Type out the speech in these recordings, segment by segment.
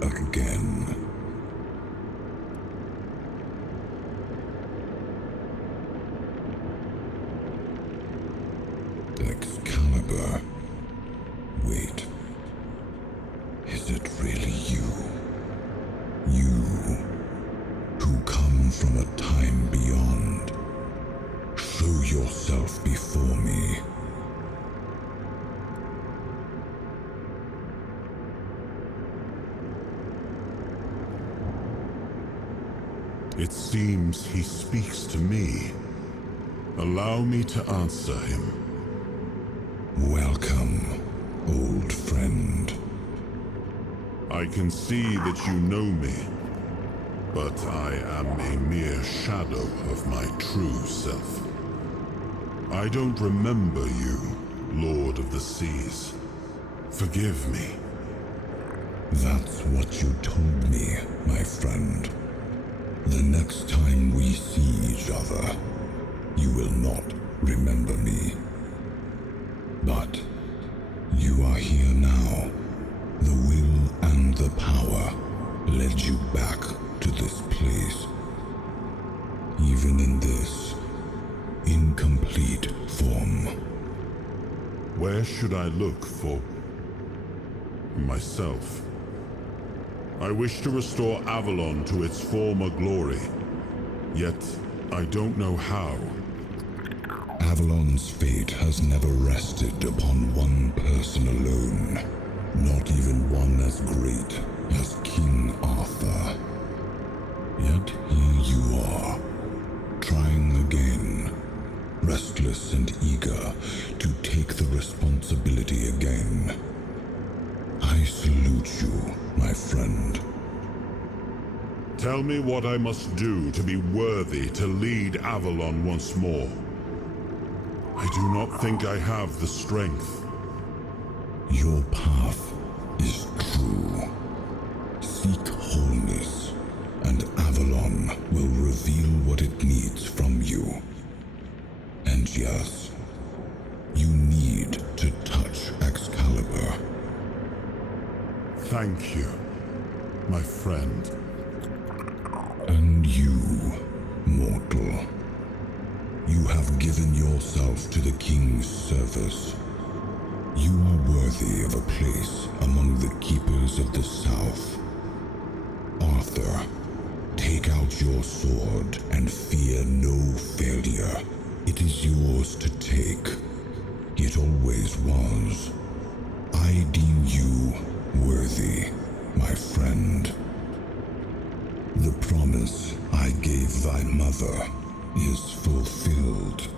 me again. Excalibur. Wait. Is it really you? You, who come from a time beyond. Show yourself before me. It seems he speaks to me. Allow me to answer him. Welcome, old friend. I can see that you know me, but I am a mere shadow of my true self. I don't remember you, Lord of the Seas. Forgive me. That's what you told me, my friend. The next time we see each other, you will not remember me. But you are here now. The will and the power led you back to this place. Even in this incomplete form. Where should I look for myself? I wish to restore Avalon to its former glory, yet I don't know how. Avalon's fate has never rested upon one person alone, not even one as great as King Arthur. Yet here you are, trying again, restless and eager to take the responsibility again. I salute you, my friend. Tell me what I must do to be worthy to lead Avalon once more. I do not think I have the strength. Your path is true. Seek wholeness, and Avalon will reveal what it needs from you. And yes, you need to touch Excalibur. Thank you, my friend. And you, mortal. You have given yourself to the King's service. You are worthy of a place among the keepers of the South. Arthur, take out your sword and fear no failure. It is yours to take. It always was. I deem you worthy, my friend. The promise I gave thy mother is fulfilled,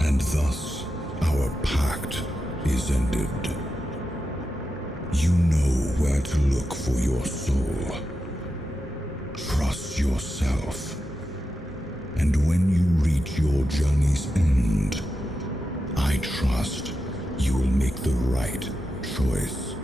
and thus our pact is ended. You know where to look for your soul. Trust yourself, and when you reach your journey's end, I trust you will make the right choice.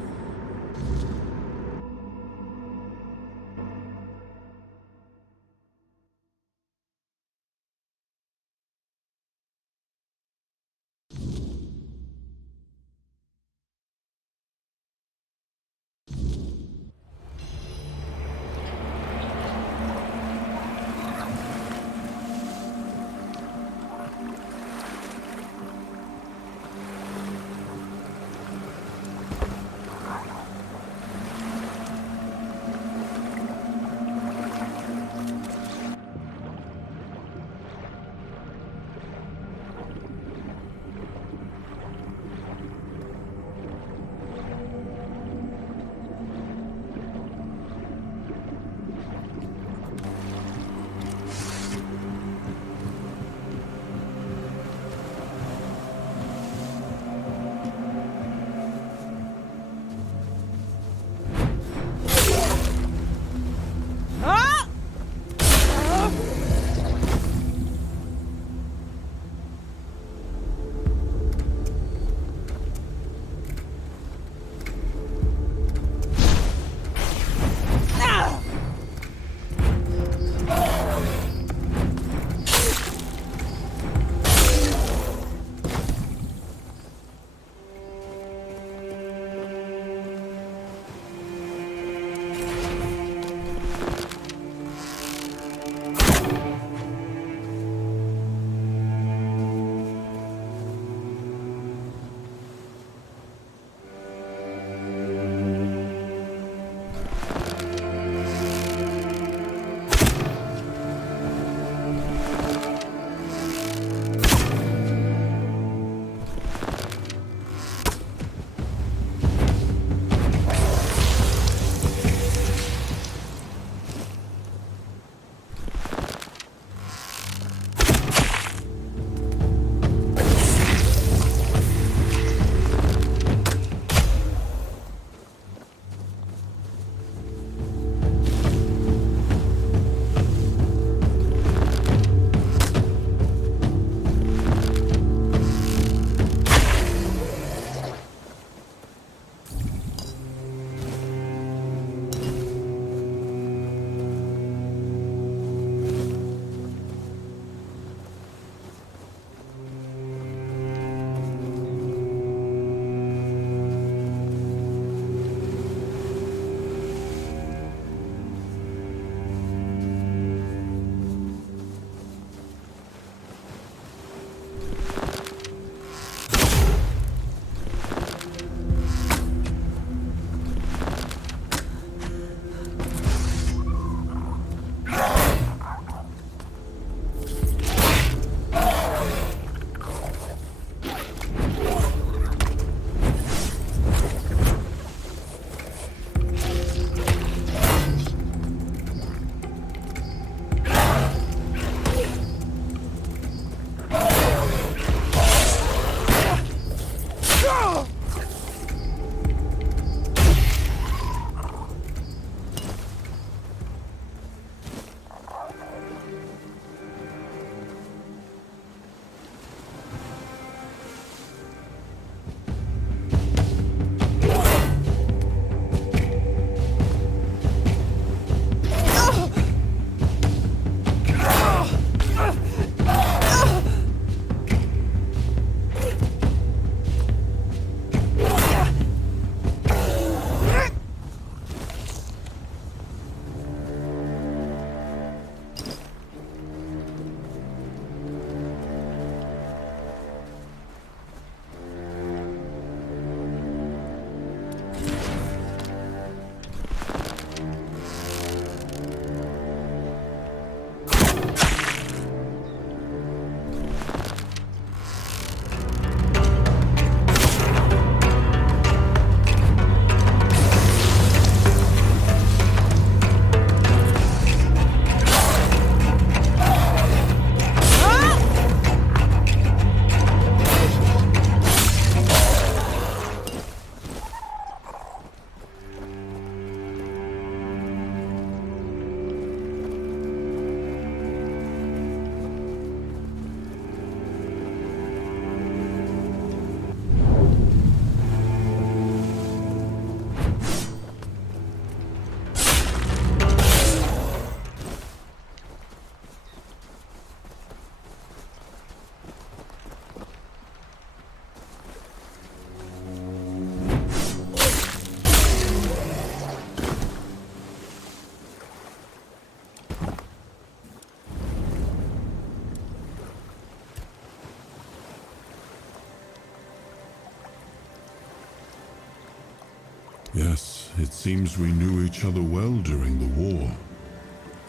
it seems we knew each other well during the war.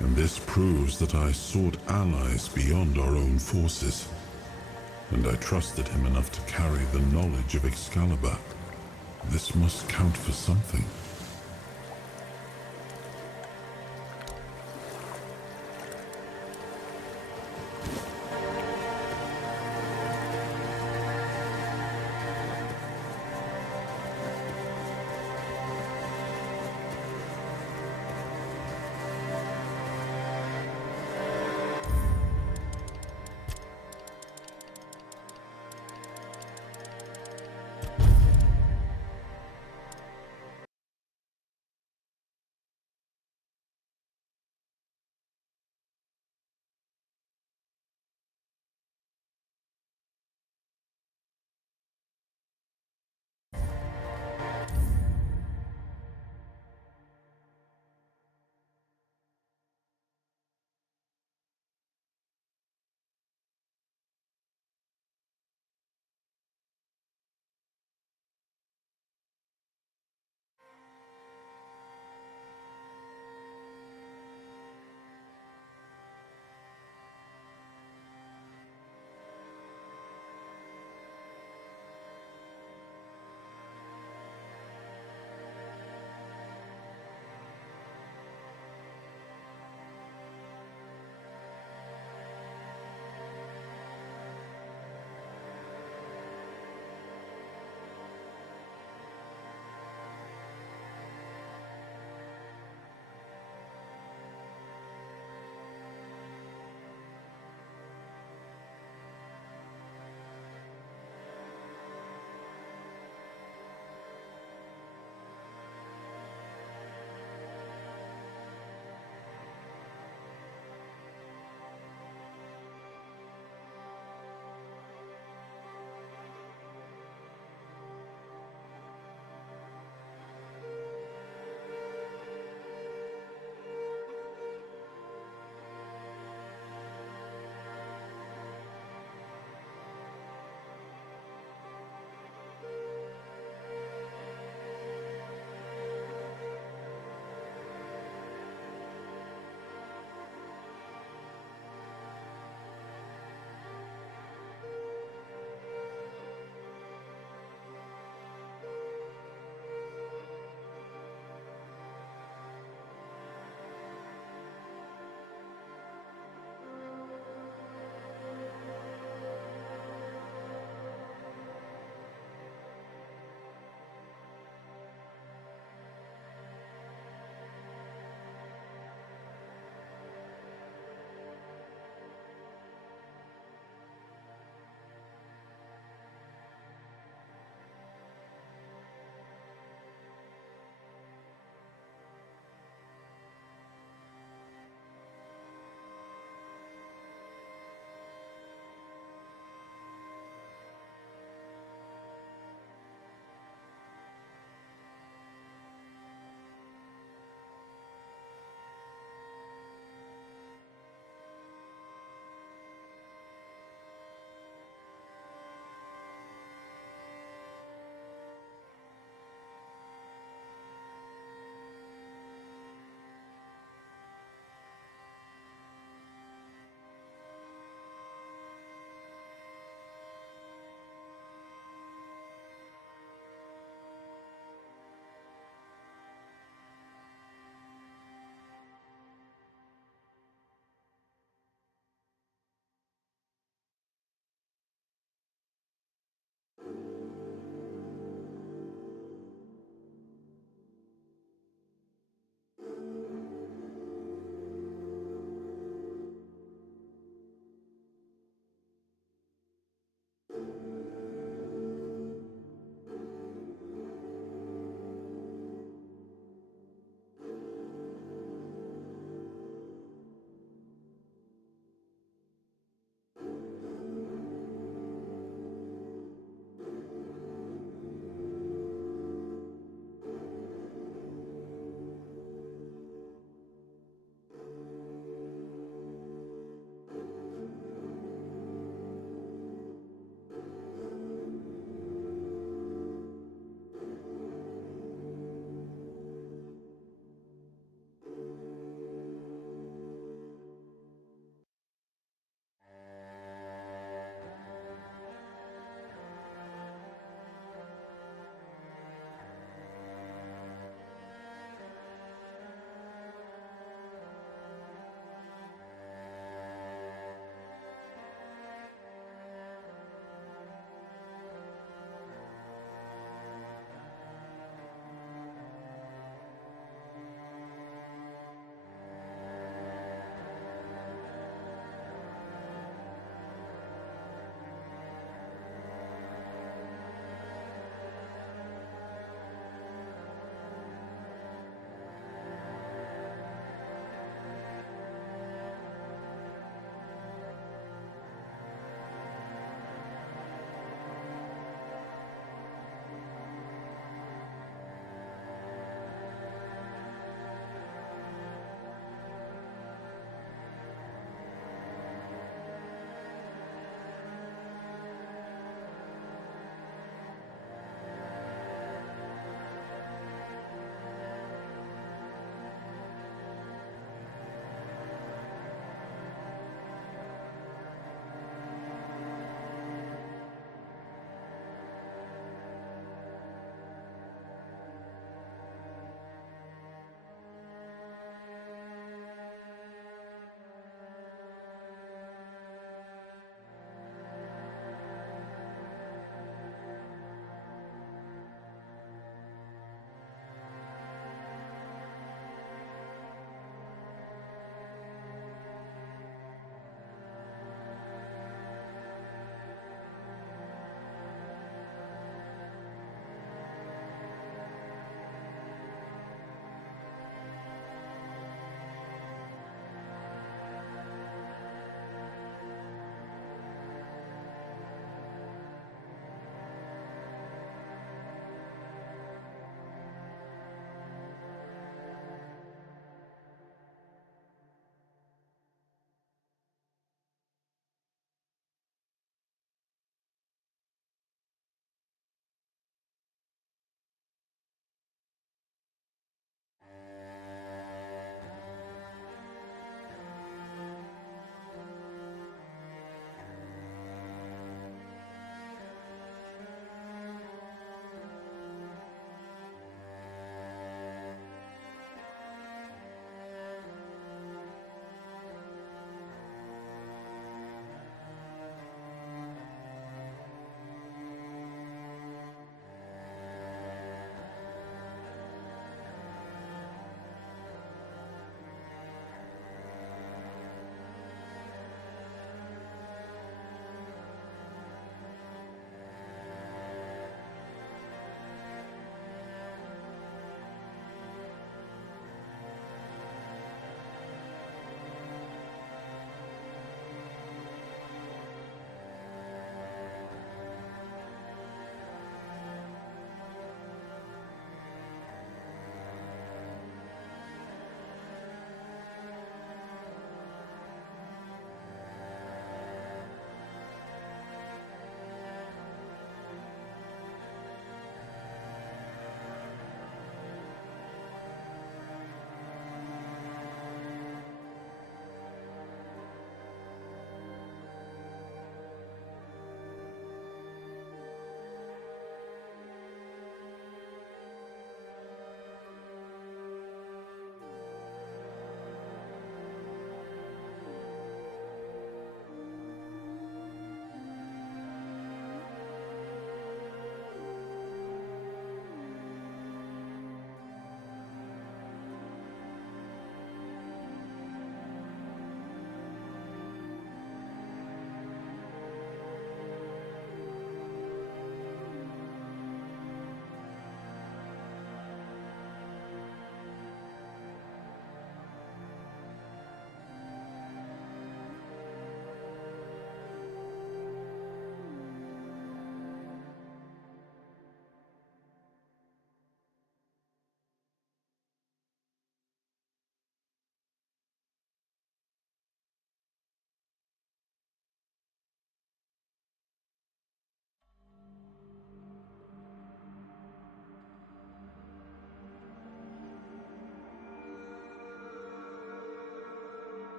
And this proves that I sought allies beyond our own forces. And I trusted him enough to carry the knowledge of Excalibur. This must count for something.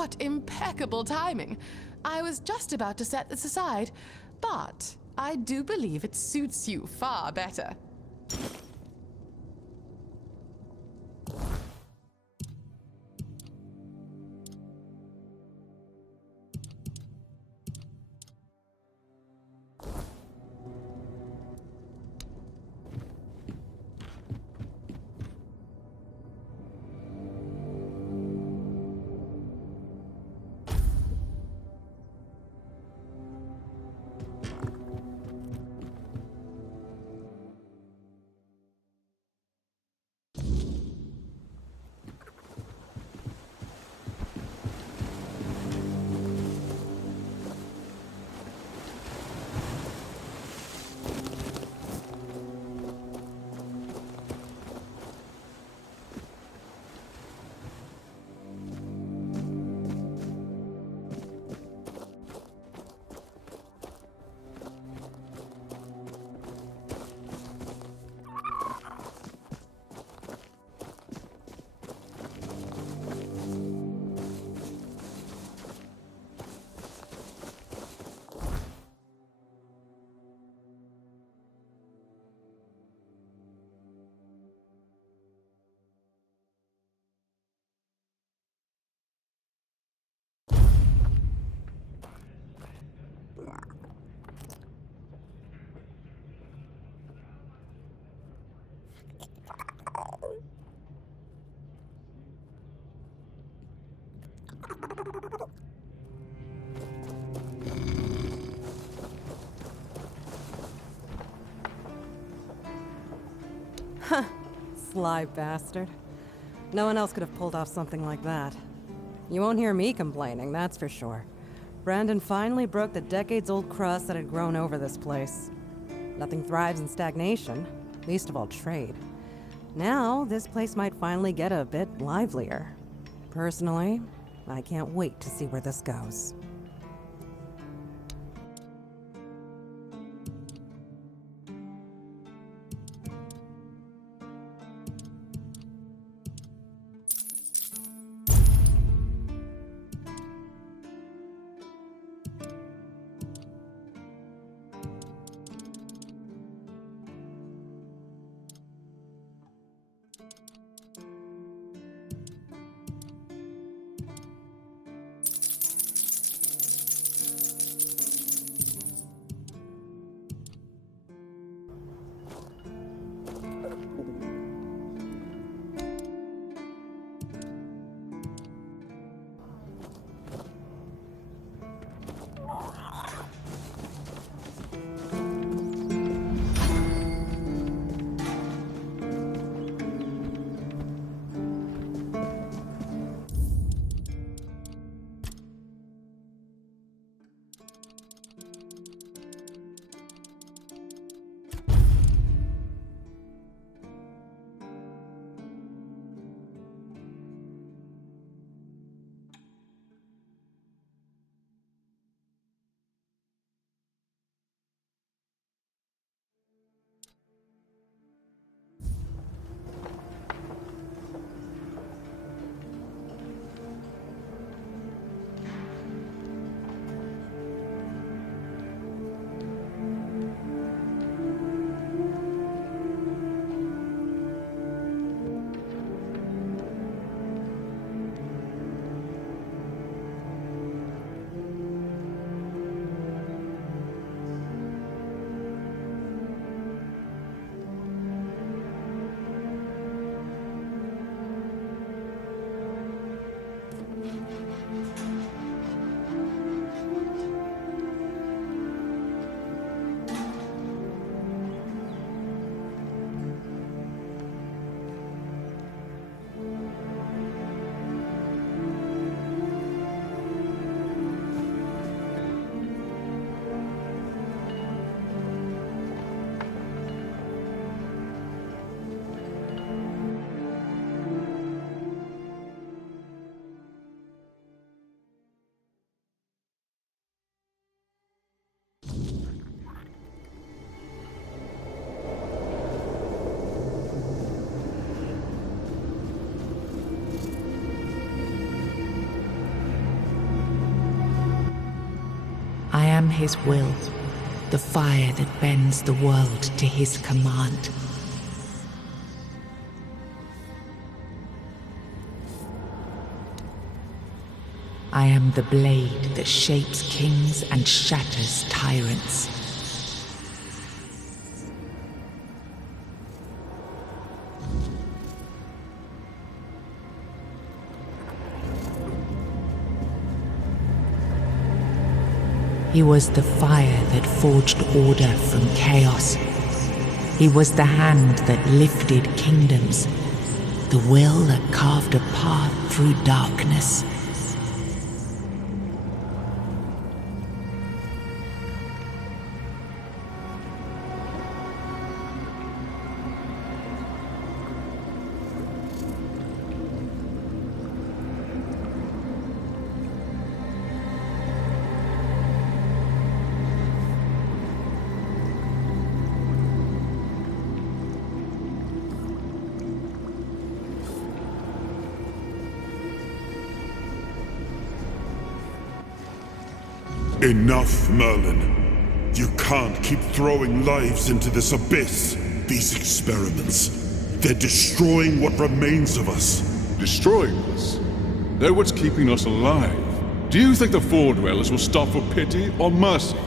What impeccable timing! I was just about to set this aside, but I do believe it suits you far better. Sly bastard. No one else could have pulled off something like that. You won't hear me complaining, that's for sure. Brandon finally broke the decades-old crust that had grown over this place. Nothing thrives in stagnation, least of all trade. Now, this place might finally get a bit livelier. Personally, I can't wait to see where this goes. am his will, the fire that bends the world to his command. I am the blade that shapes kings and shatters tyrants. He was the fire that forged order from chaos. He was the hand that lifted kingdoms, the will that carved a path through darkness. Enough, Merlin. You can't keep throwing lives into this abyss. These experiments, they're destroying what remains of us. Destroying us? They're what's keeping us alive. Do you think the Four Dwellers will stop for pity or mercy?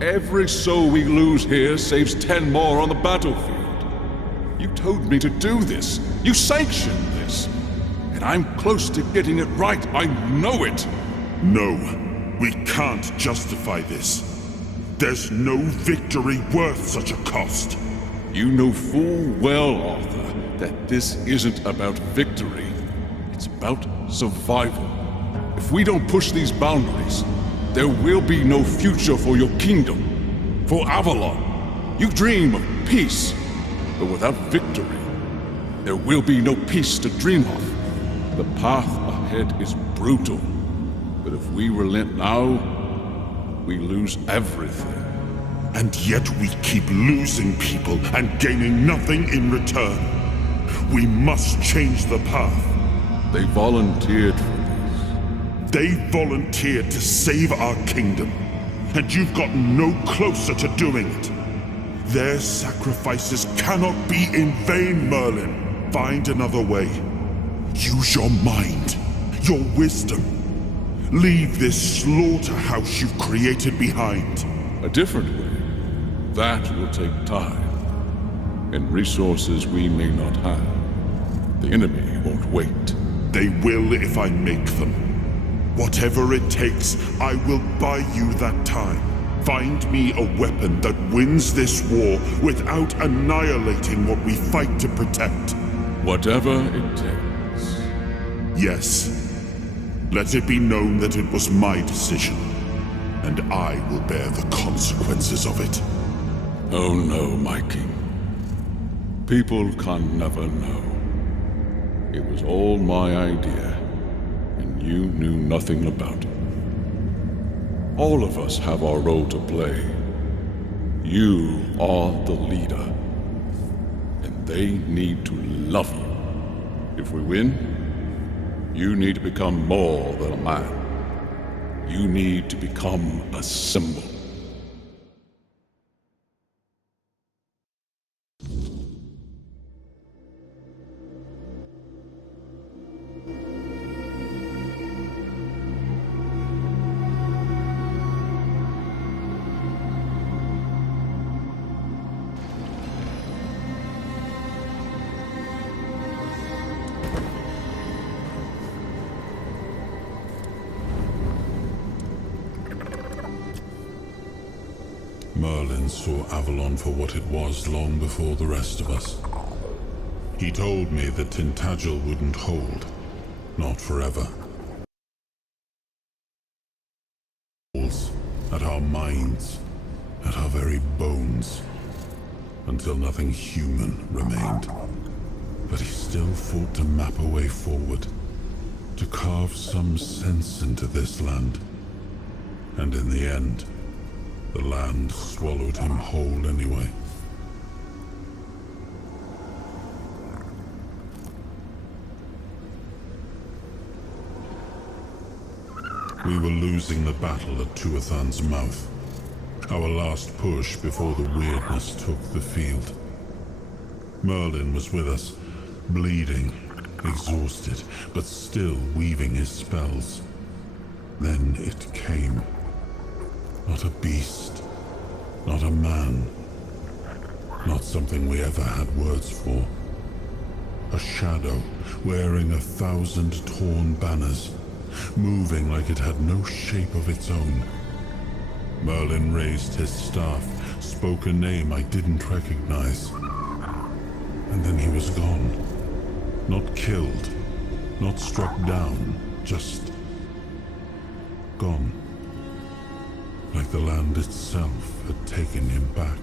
Every soul we lose here saves 10 more on the battlefield. You told me to do this. You sanctioned this. And I'm close to getting it right. I know it. No, we can't justify this. There's no victory worth such a cost. You know full well, Arthur, that this isn't about victory. It's about survival. If we don't push these boundaries, there will be no future for your kingdom, for Avalon. You dream of peace, but without victory, there will be no peace to dream of. The path ahead is brutal, but if we relent now, we lose everything. And yet we keep losing people and gaining nothing in return. We must change the path. They volunteered for this. They volunteered to save our kingdom, and you've gotten no closer to doing it. Their sacrifices cannot be in vain, Merlin. Find another way. Use your mind, your wisdom. Leave this slaughterhouse you've created behind. A different way. That will take time, and resources we may not have. The enemy won't wait. They will if I make them. Whatever it takes, I will buy you that time. Find me a weapon that wins this war without annihilating what we fight to protect. Whatever it takes. Yes. Let it be known that it was my decision, and I will bear the consequences of it. Oh no, my king. People can never know. It was all my idea, and you knew nothing about it. All of us have our role to play. You are the leader, and they need to love you. If we win, you need to become more than a man. You need to become a symbol. Merlin saw Avalon for what it was long before the rest of us. He told me that Tintagel wouldn't hold. Not forever. At our minds, at our very bones, until nothing human remained. But he still fought to map a way forward, to carve some sense into this land. And in the end, the land swallowed him whole anyway. We were losing the battle at Tuathan's mouth. Our last push before the weirdness took the field. Merlin was with us, bleeding, exhausted, but still weaving his spells. Then it came. Not a beast, not a man, not something we ever had words for. A shadow wearing 1,000 torn banners, moving like it had no shape of its own. Merlin raised his staff, spoke a name I didn't recognize. And then he was gone. Not killed, not struck down, just gone. Like the land itself had taken him back.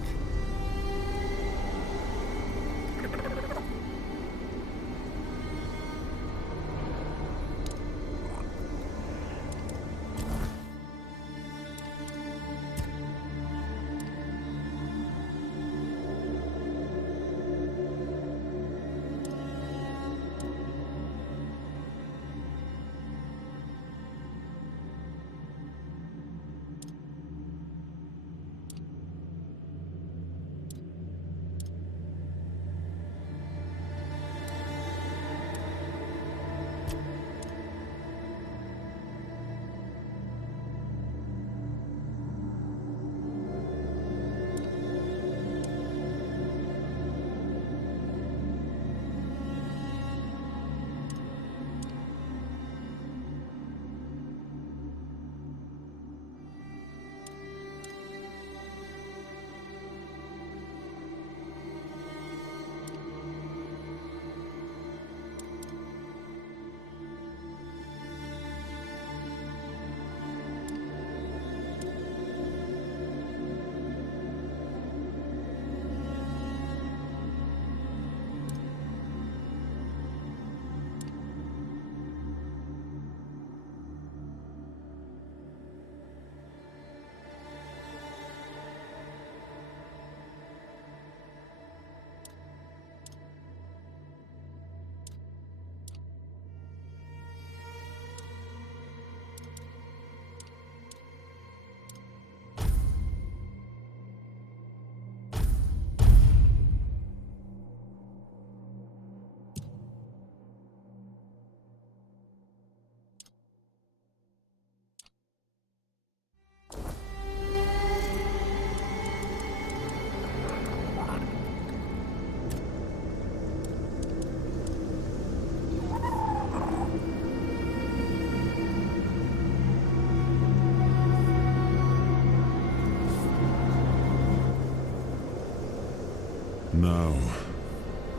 Now,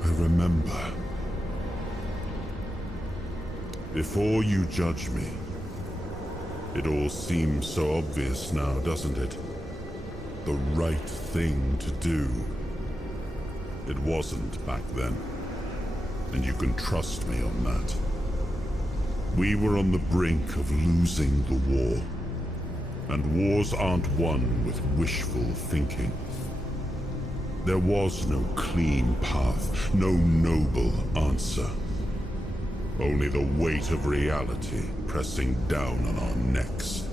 I remember. Before you judge me, it all seems so obvious now, doesn't it? The right thing to do. It wasn't back then, and you can trust me on that. We were on the brink of losing the war, and wars aren't won with wishful thinking. There was no clean path, no noble answer. Only the weight of reality pressing down on our necks.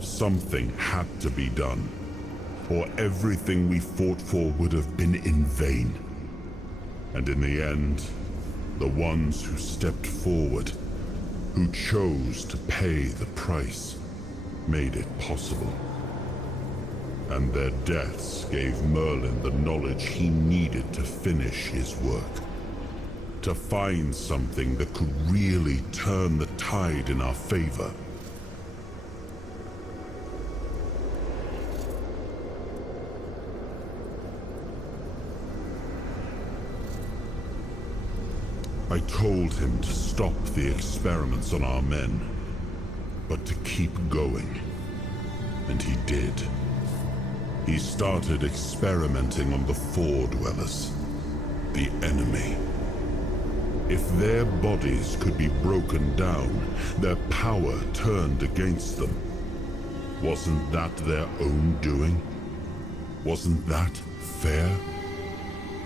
Something had to be done, or everything we fought for would have been in vain. And in the end, the ones who stepped forward, who chose to pay the price, made it possible. And their deaths gave Merlin the knowledge he needed to finish his work. To find something that could really turn the tide in our favor. I told him to stop the experiments on our men, but to keep going. And he did. He started experimenting on the Four Dwellers, the enemy. If their bodies could be broken down, their power turned against them, wasn't that their own doing? Wasn't that fair?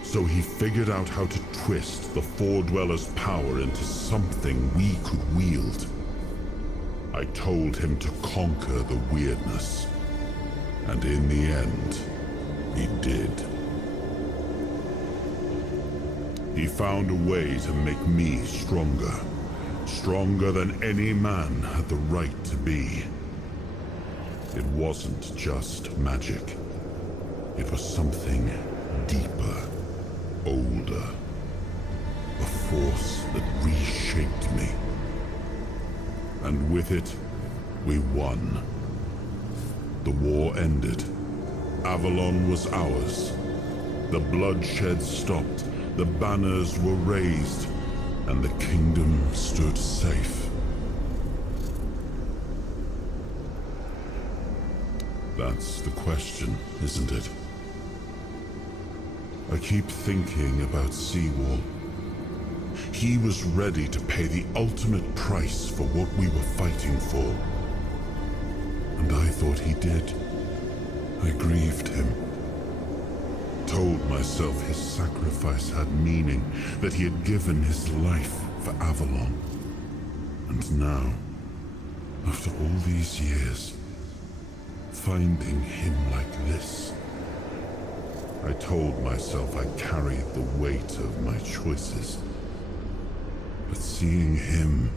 So he figured out how to twist the Four Dwellers' power into something we could wield. I told him to conquer the weirdness. And in the end, he did. He found a way to make me stronger. Stronger than any man had the right to be. It wasn't just magic. It was something deeper, older. A force that reshaped me. And with it, we won. The war ended. Avalon was ours. The bloodshed stopped. The banners were raised. And the kingdom stood safe. That's the question, isn't it? I keep thinking about Seawall. He was ready to pay the ultimate price for what we were fighting for. And I thought he did. I grieved him. Told myself his sacrifice had meaning, that he had given his life for Avalon. And now, after all these years, finding him like this, I told myself I carried the weight of my choices. But seeing him,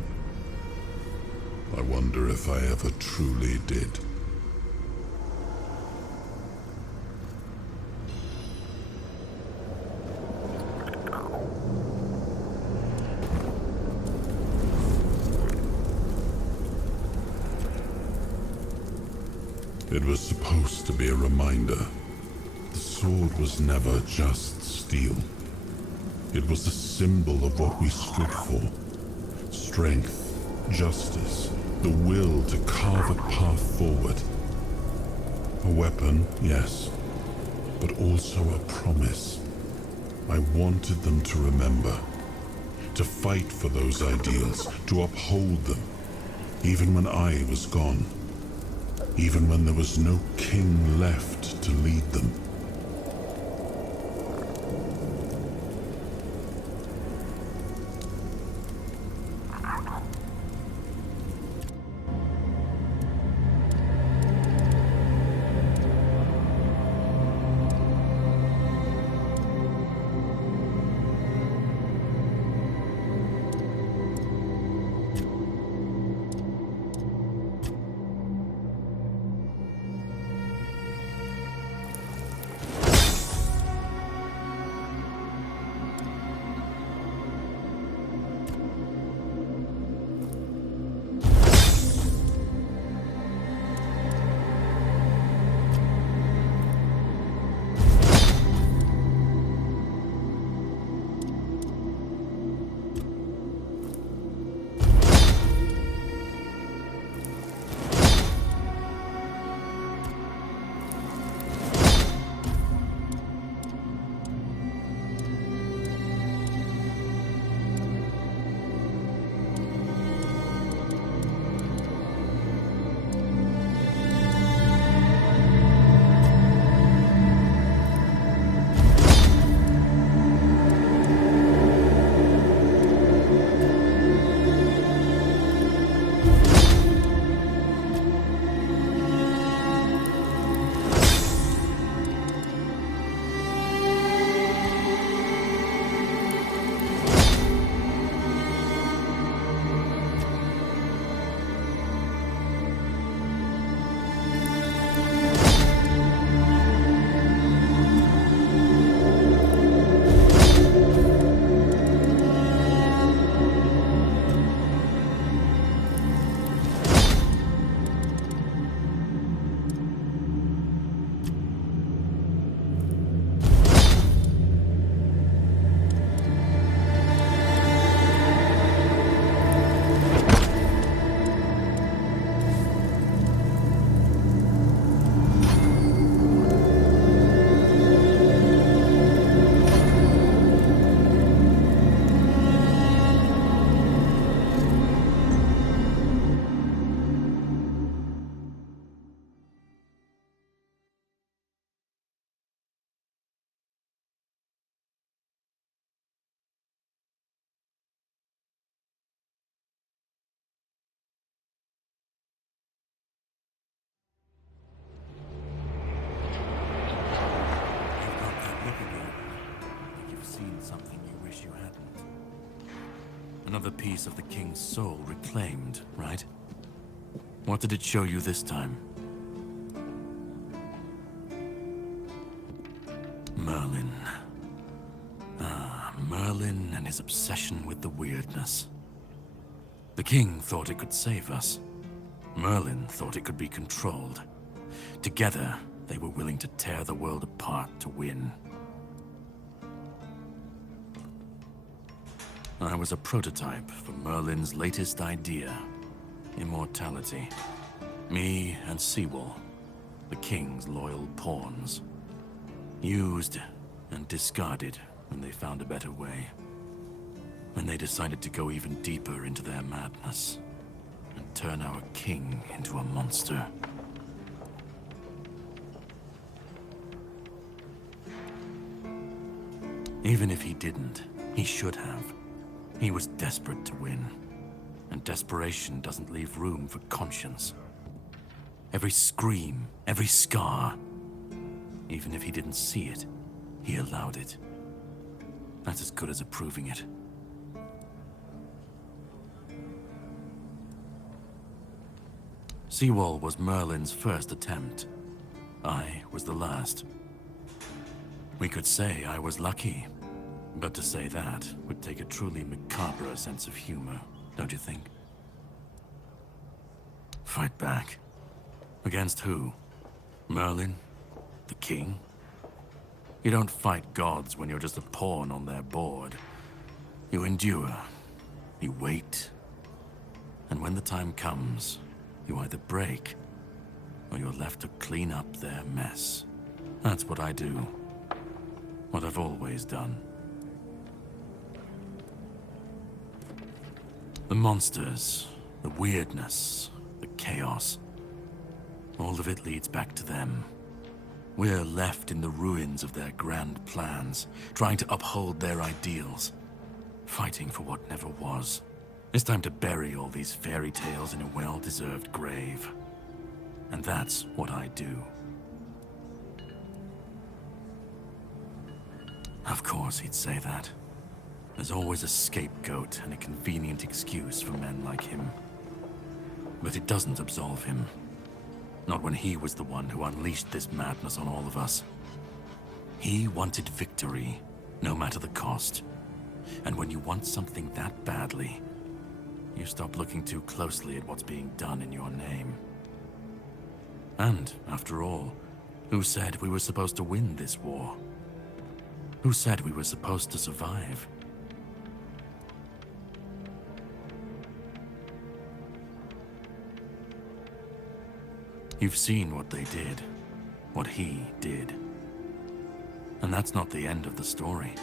I wonder if I ever truly did. It was supposed to be a reminder. The sword was never just steel. It was a symbol of what we stood for. Strength, justice, the will to carve a path forward. A weapon, yes, but also a promise. I wanted them to remember, to fight for those ideals, to uphold them, even when I was gone. Even when there was no king left to lead them. Another piece of the king's soul reclaimed, right? What did it show you this time? Merlin. Merlin and his obsession with the weirdness. The king thought it could save us. Merlin thought it could be controlled. Together, they were willing to tear the world apart to win. I was a prototype for Merlin's latest idea, immortality. Me and Seawall, the king's loyal pawns. Used and discarded when they found a better way. When they decided to go even deeper into their madness and turn our king into a monster. Even if he didn't, he should have. He was desperate to win. And desperation doesn't leave room for conscience. Every scream, every scar, even if he didn't see it, he allowed it. That's as good as approving it. Seawall was Merlin's first attempt. I was the last. We could say I was lucky, but to say that would take a truly macabre sense of humor, don't you think? Fight back. Against who? Merlin? The king? You don't fight gods when you're just a pawn on their board. You endure. You wait. And when the time comes, you either break, or you're left to clean up their mess. That's what I do. What I've always done. The monsters, the weirdness, the chaos. All of it leads back to them. We're left in the ruins of their grand plans, trying to uphold their ideals, fighting for what never was. It's time to bury all these fairy tales in a well-deserved grave. And that's what I do. Of course he'd say that. There's always a scapegoat and a convenient excuse for men like him. But it doesn't absolve him. Not when he was the one who unleashed this madness on all of us. He wanted victory, no matter the cost. And when you want something that badly, you stop looking too closely at what's being done in your name. And, after all, who said we were supposed to win this war? Who said we were supposed to survive? You've seen what they did, what he did. And that's not the end of the story.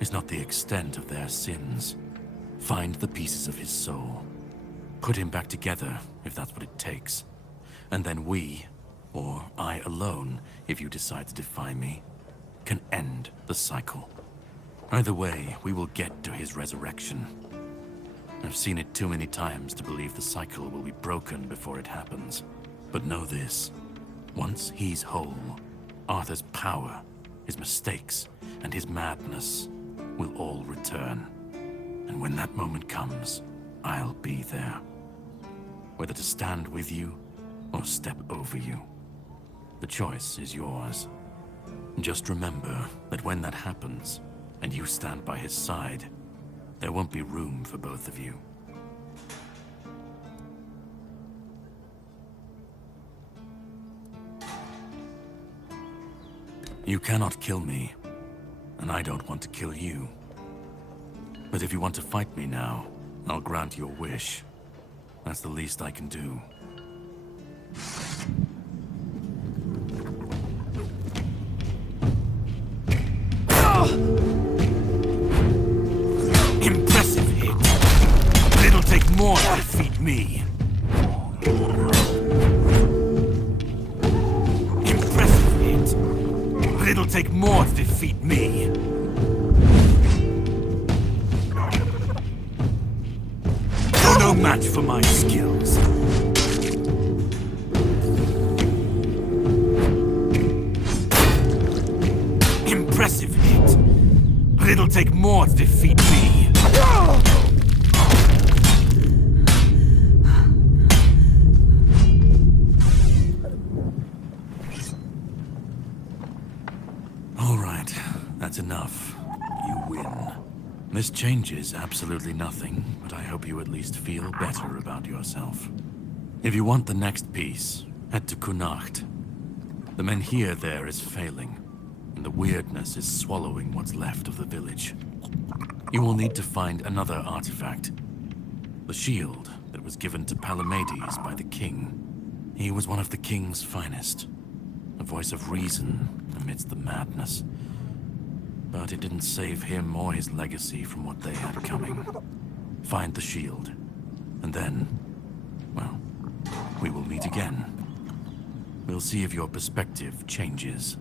It's not the extent of their sins. Find the pieces of his soul. Put him back together, if that's what it takes. And then we, or I alone, if you decide to defy me, can end the cycle. Either way, we will get to his resurrection. I've seen it too many times to believe the cycle will be broken before it happens. But know this, once he's whole, Arthur's power, his mistakes, and his madness will all return. And when that moment comes, I'll be there. Whether to stand with you, or step over you. The choice is yours. Just remember that when that happens, and you stand by his side, there won't be room for both of you. You cannot kill me, and I don't want to kill you. But if you want to fight me now, I'll grant your wish. That's the least I can do. Impressive hit, but it'll take more to defeat me. Impressive hit, but it'll take more to defeat me. You're no match for my skills. Impressive hit, but it'll take more to defeat me. changes absolutely nothing, but I hope you at least feel better about yourself. If you want the next piece, head to Kunacht. The Menhir there is failing, and the weirdness is swallowing what's left of the village. You will need to find another artifact. The shield that was given to Palamedes by the king. He was one of the king's finest, a voice of reason amidst the madness. But it didn't save him or his legacy from what they had coming. Find the shield, and then, well, we will meet again. We'll see if your perspective changes.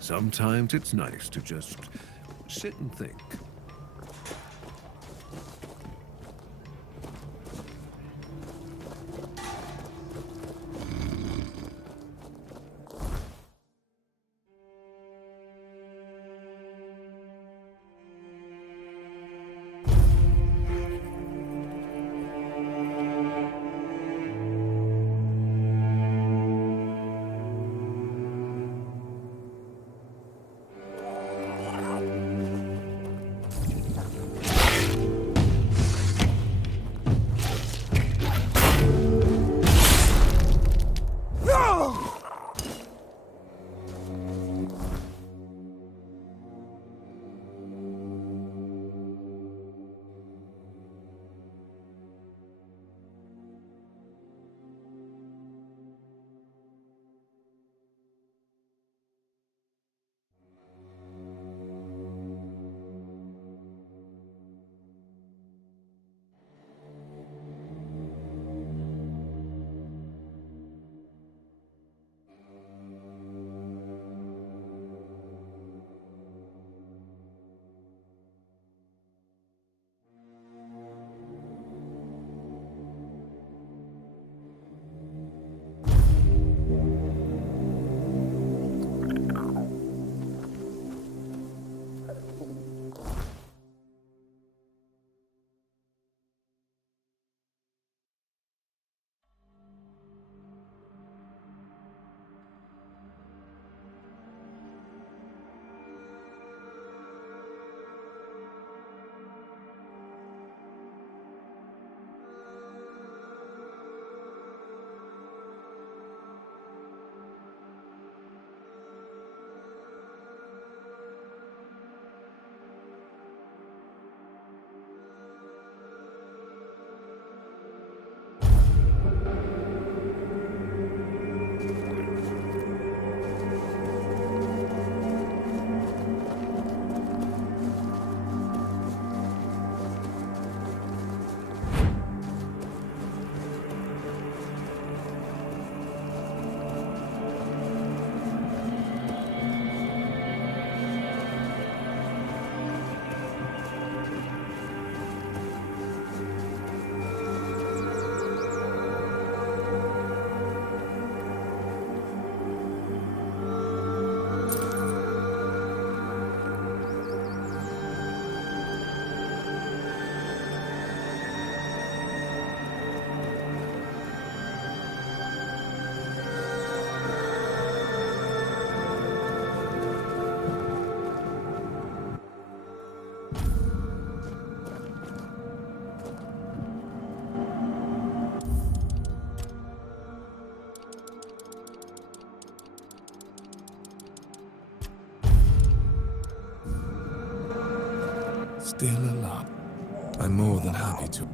Sometimes it's nice to just sit and think. still alive, I'm more than happy to.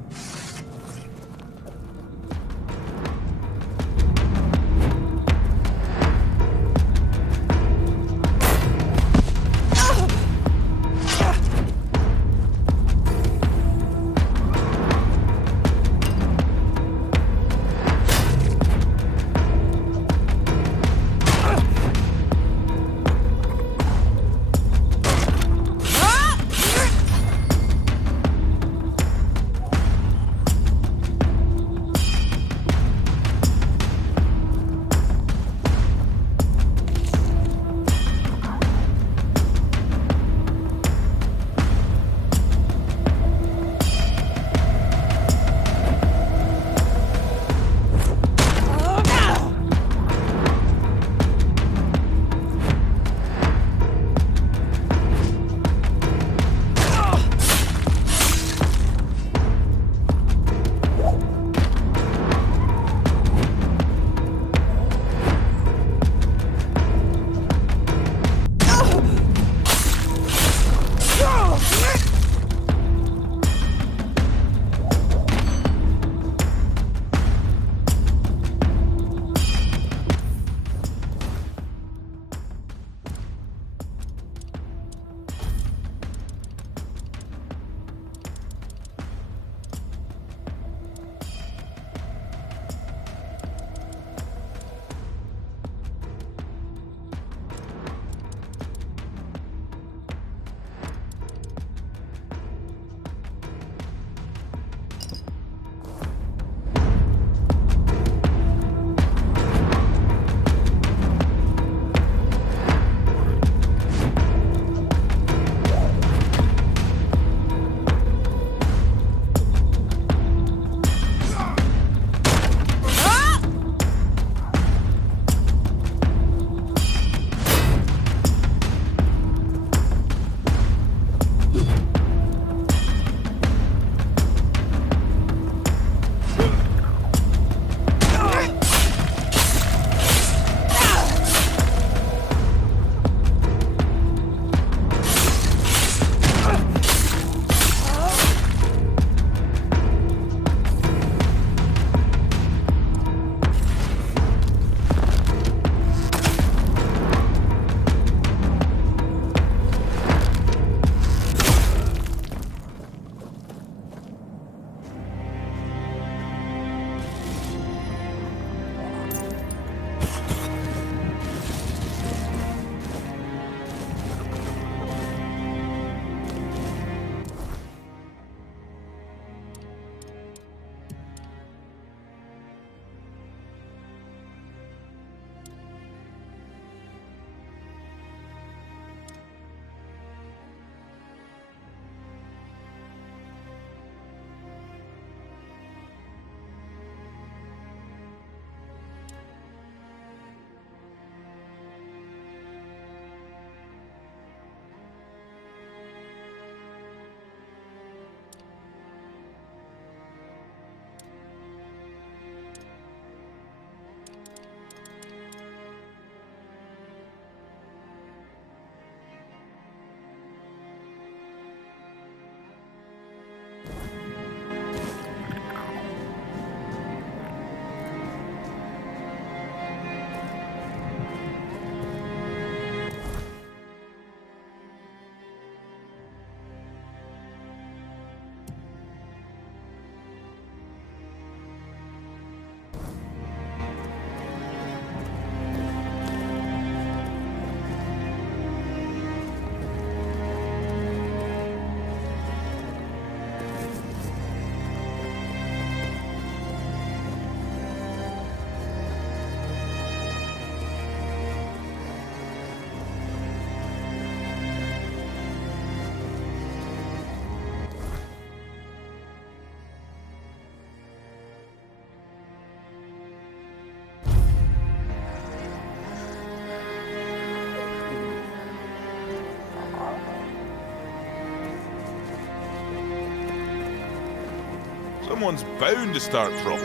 Someone's bound to start trouble.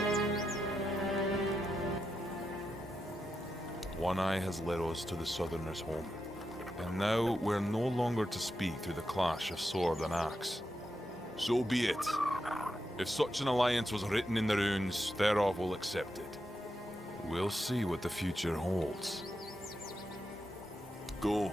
One Eye has led us to the Southerner's home, and now we're no longer to speak through the clash of sword and axe. So be it. If such an alliance was written in the runes, thereof we'll accept it. We'll see what the future holds. Go.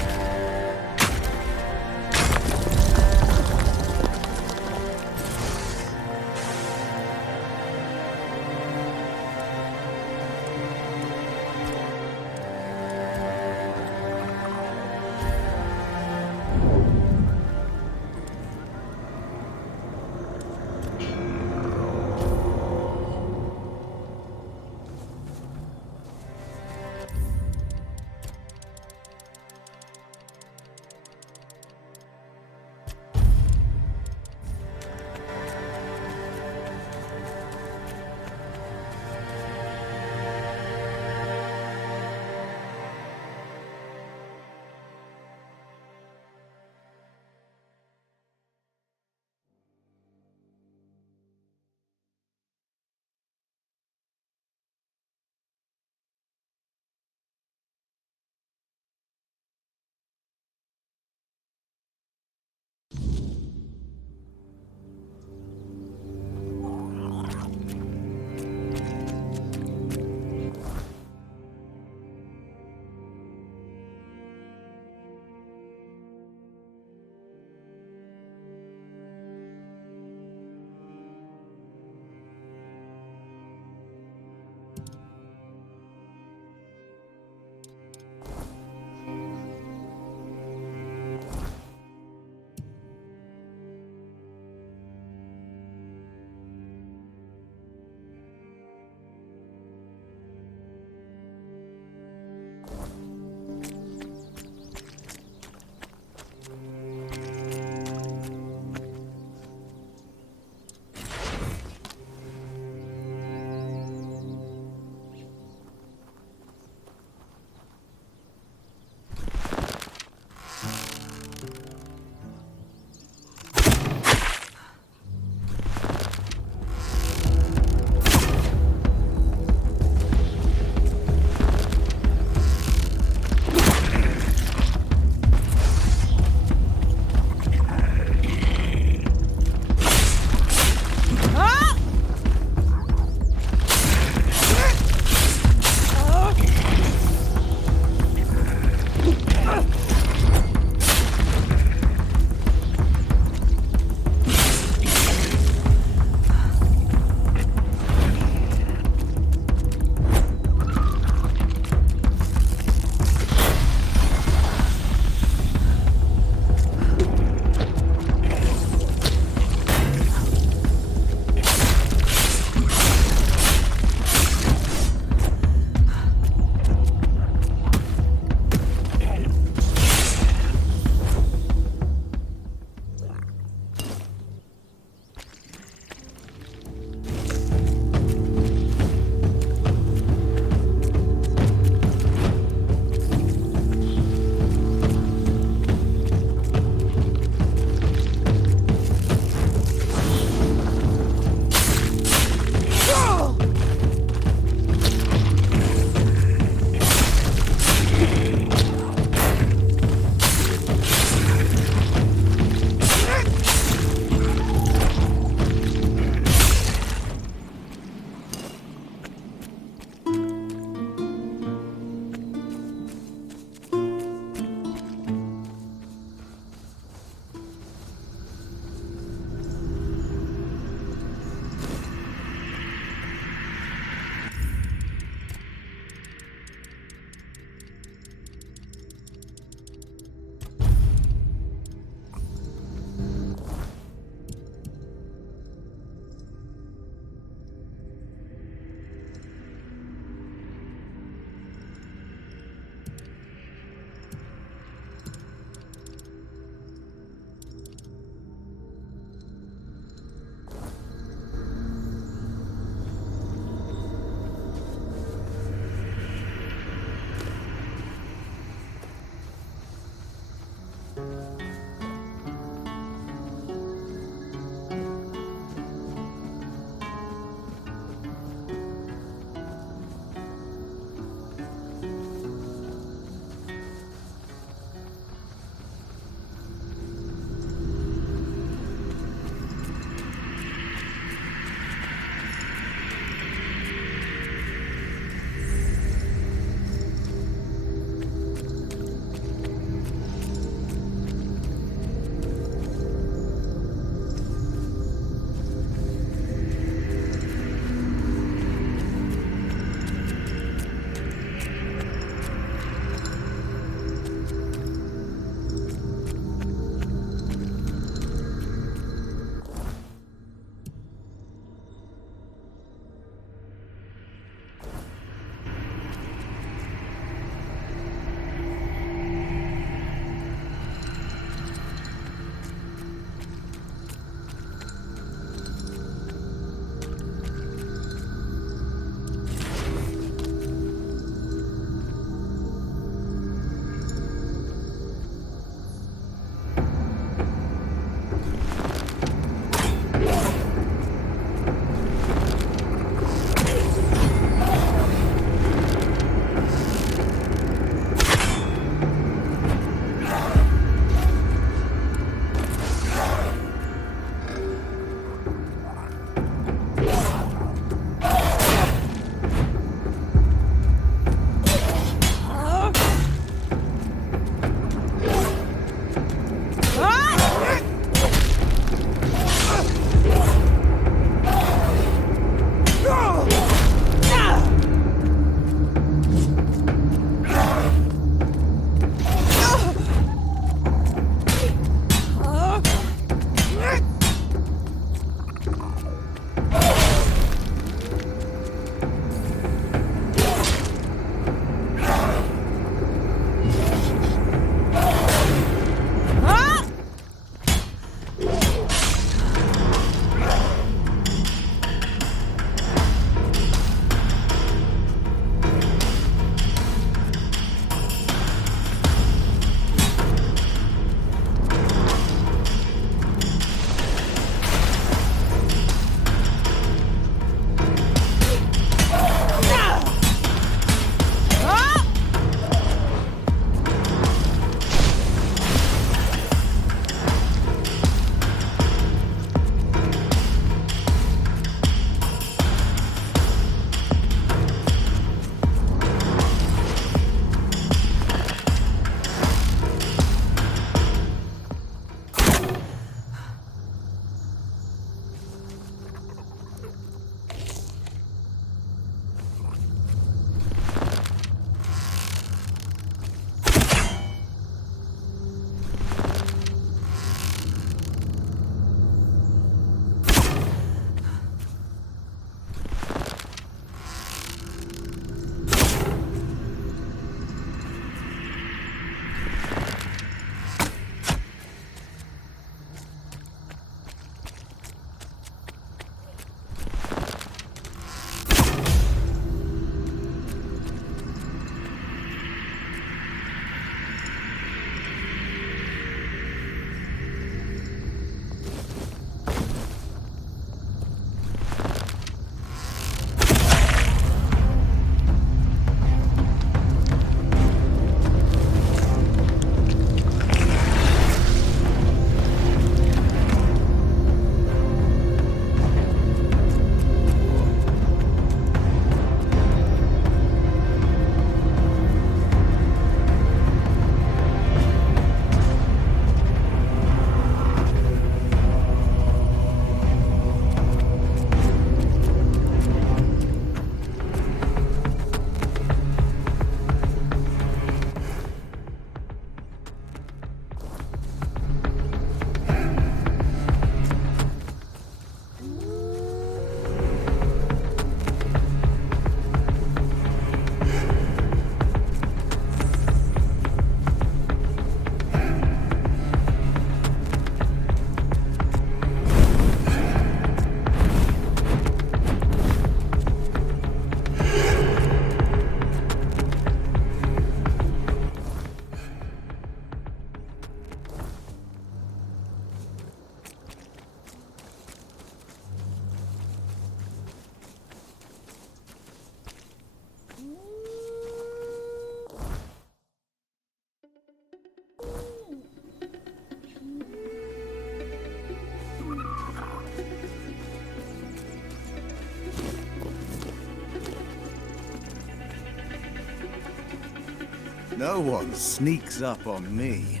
No one sneaks up on me.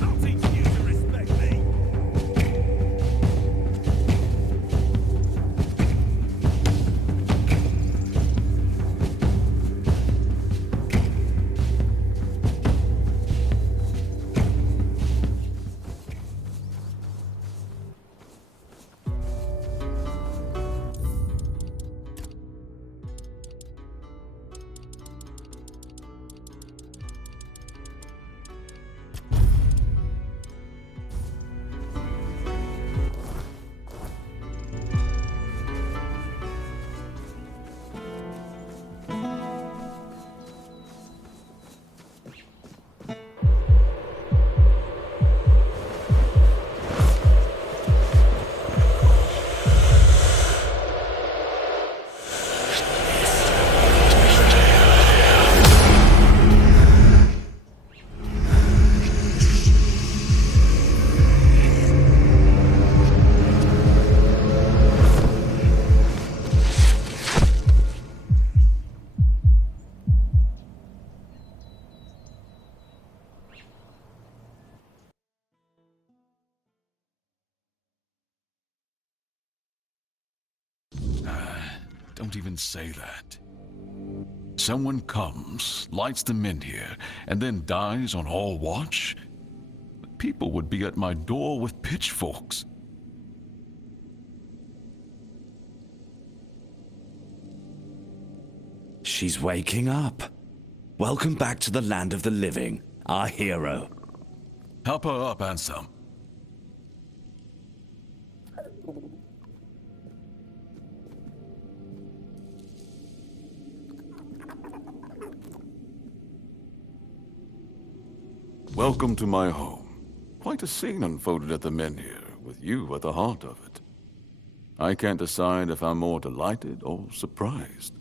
I'll teach you to respect me. Don't even say that. Someone comes, lights them in here, and then dies on all watch? People would be at my door with pitchforks. She's waking up. Welcome back to the land of the living, our hero. Help her up, Ansem. Welcome to my home. Quite a scene unfolded at the Menhir, with you at the heart of it. I can't decide if I'm more delighted or surprised.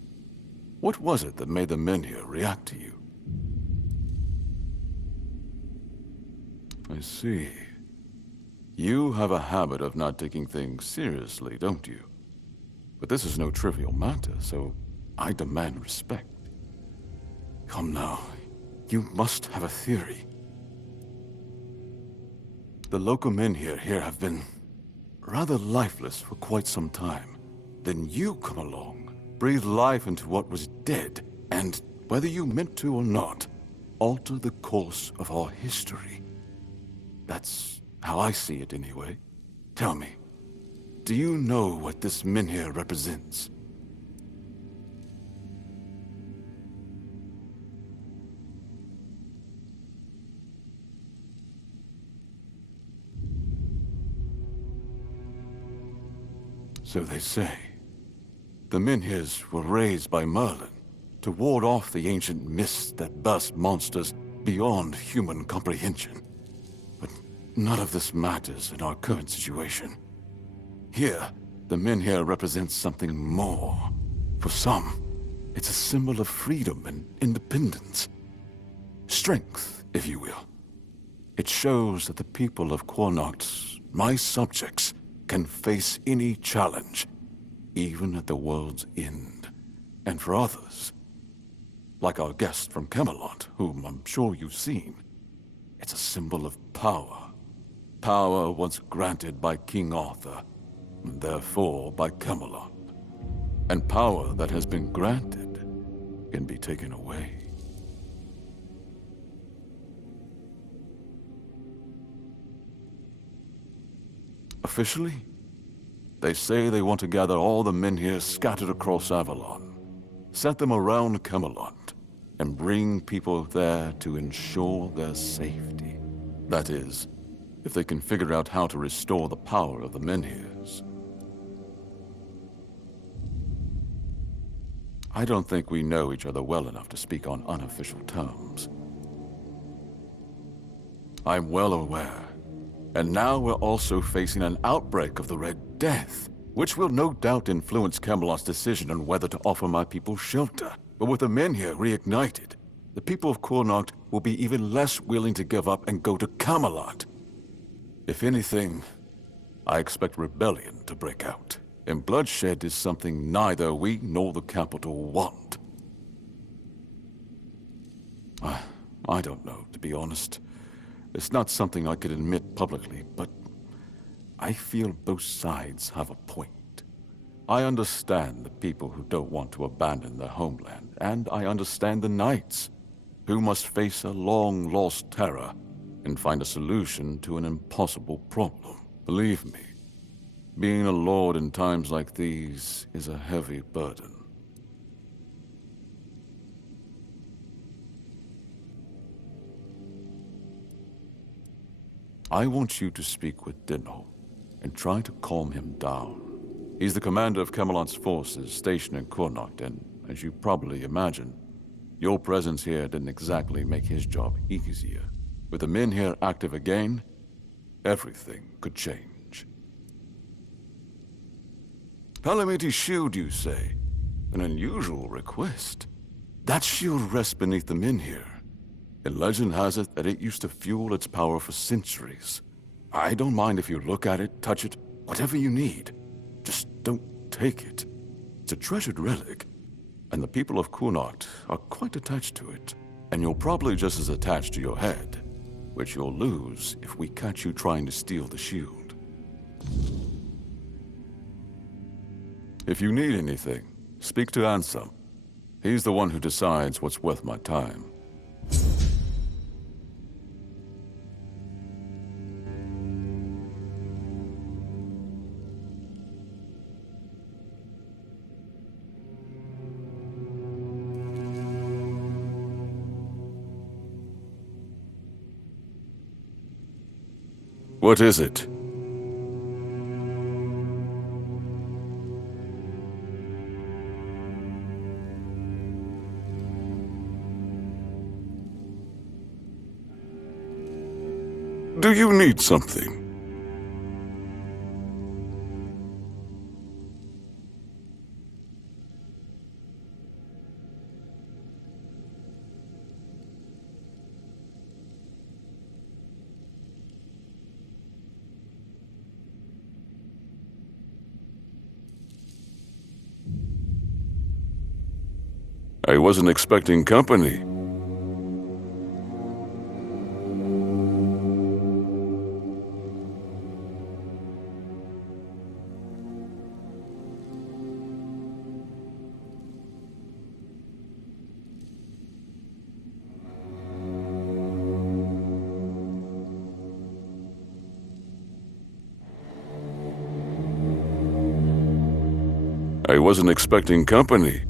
What was it that made the Menhir react to you? I see. You have a habit of not taking things seriously, don't you? But this is no trivial matter, so I demand respect. Come now, you must have a theory. The local Menhir here have been rather lifeless for quite some time. Then you come along, breathe life into what was dead, and, whether you meant to or not, alter the course of our history. That's how I see it anyway. Tell me, do you know what this Menhir represents? So they say. The Menhirs were raised by Merlin to ward off the ancient mists that burst monsters beyond human comprehension. But none of this matters in our current situation. Here, the Menhir represents something more. For some, it's a symbol of freedom and independence. Strength, if you will. It shows that the people of Quarnoct, my subjects, can face any challenge, even at the world's end. And for others, like our guest from Camelot, whom I'm sure you've seen, it's a symbol of power. Power once granted by King Arthur, and therefore by Camelot. And power that has been granted can be taken away. Officially, they say they want to gather all the Menhir scattered across Avalon, set them around Camelot, and bring people there to ensure their safety. That is, if they can figure out how to restore the power of the Menhirs. I don't think we know each other well enough to speak on unofficial terms. I'm well aware. And now we're also facing an outbreak of the Red Death, which will no doubt influence Camelot's decision on whether to offer my people shelter. But with the Menhir reignited, the people of Quarnoct will be even less willing to give up and go to Camelot. If anything, I expect rebellion to break out. And bloodshed is something neither we nor the capital want. I don't know, to be honest. It's not something I could admit publicly, but I feel both sides have a point. I understand the people who don't want to abandon their homeland, and I understand the knights who must face a long-lost terror and find a solution to an impossible problem. Believe me, being a lord in times like these is a heavy burden. I want you to speak with Dinho and try to calm him down. He's the commander of Camelot's forces stationed in Connacht, and as you probably imagine, your presence here didn't exactly make his job easier. With the men here active again, everything could change. Palomiti's shield, you say? An unusual request. That shield rests beneath the men here. And legend has it that it used to fuel its power for centuries. I don't mind if you look at it, touch it, whatever you need. Just don't take it. It's a treasured relic, and the people of Connacht are quite attached to it. And you're probably just as attached to your head, which you'll lose if we catch you trying to steal the shield. If you need anything, speak to Ansem. He's the one who decides what's worth my time. What is it? Do you need something? I wasn't expecting company. I wasn't expecting company.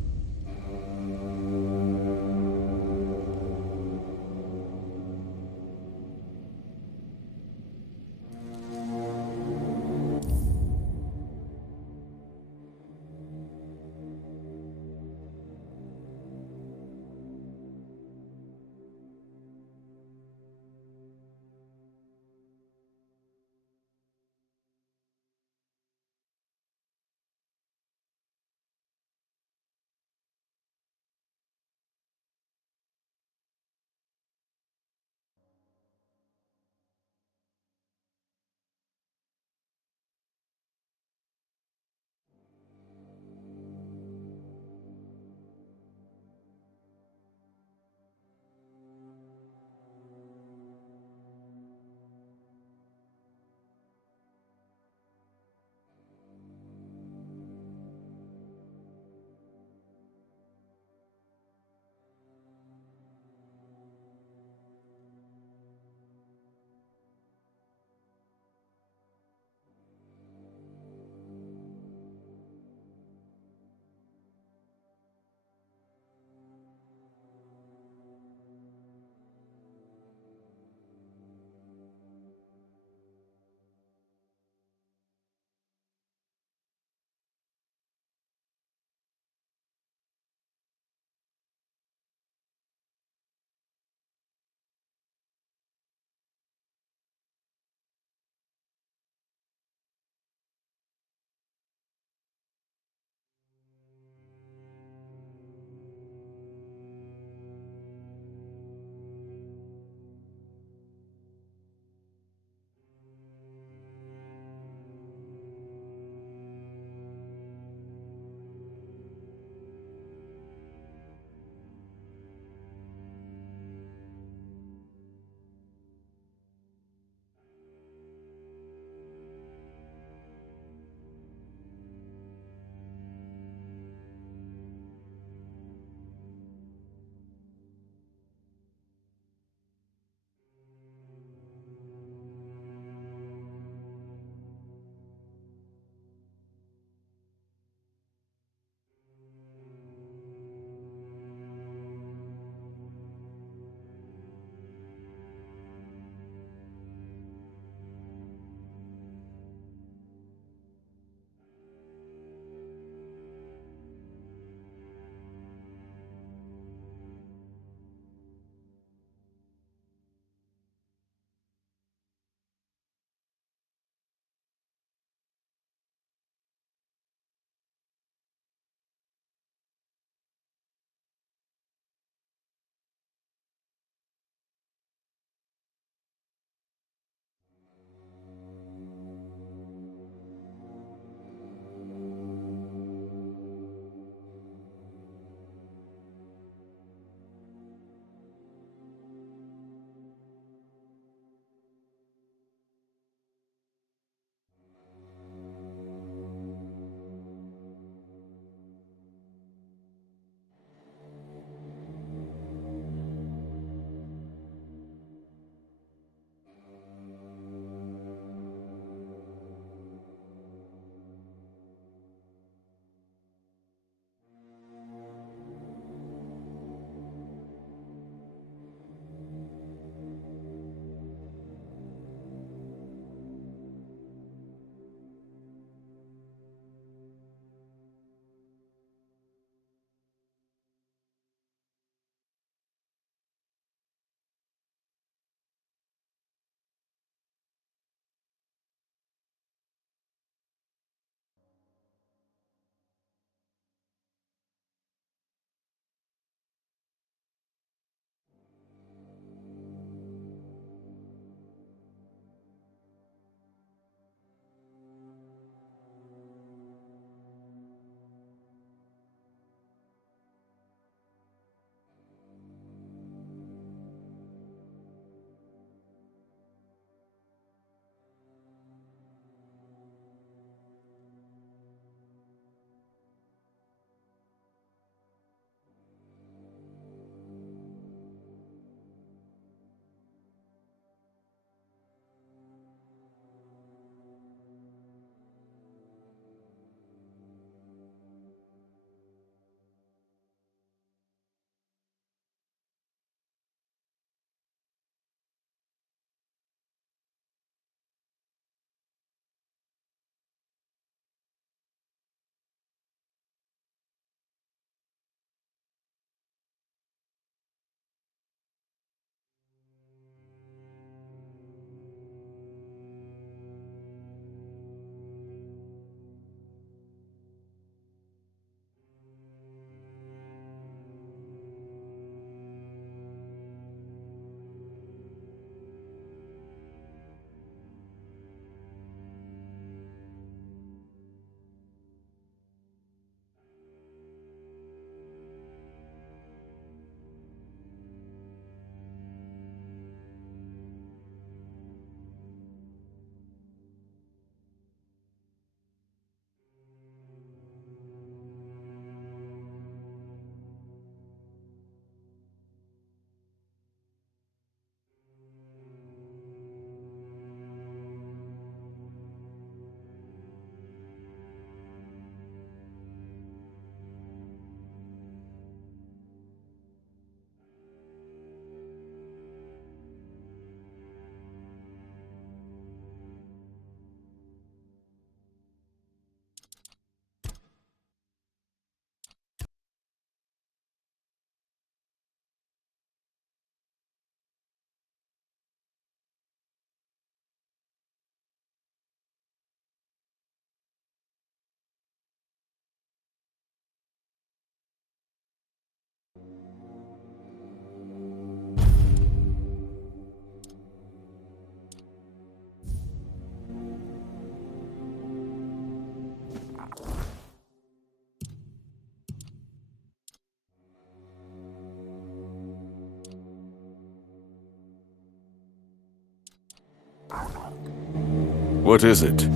What is it?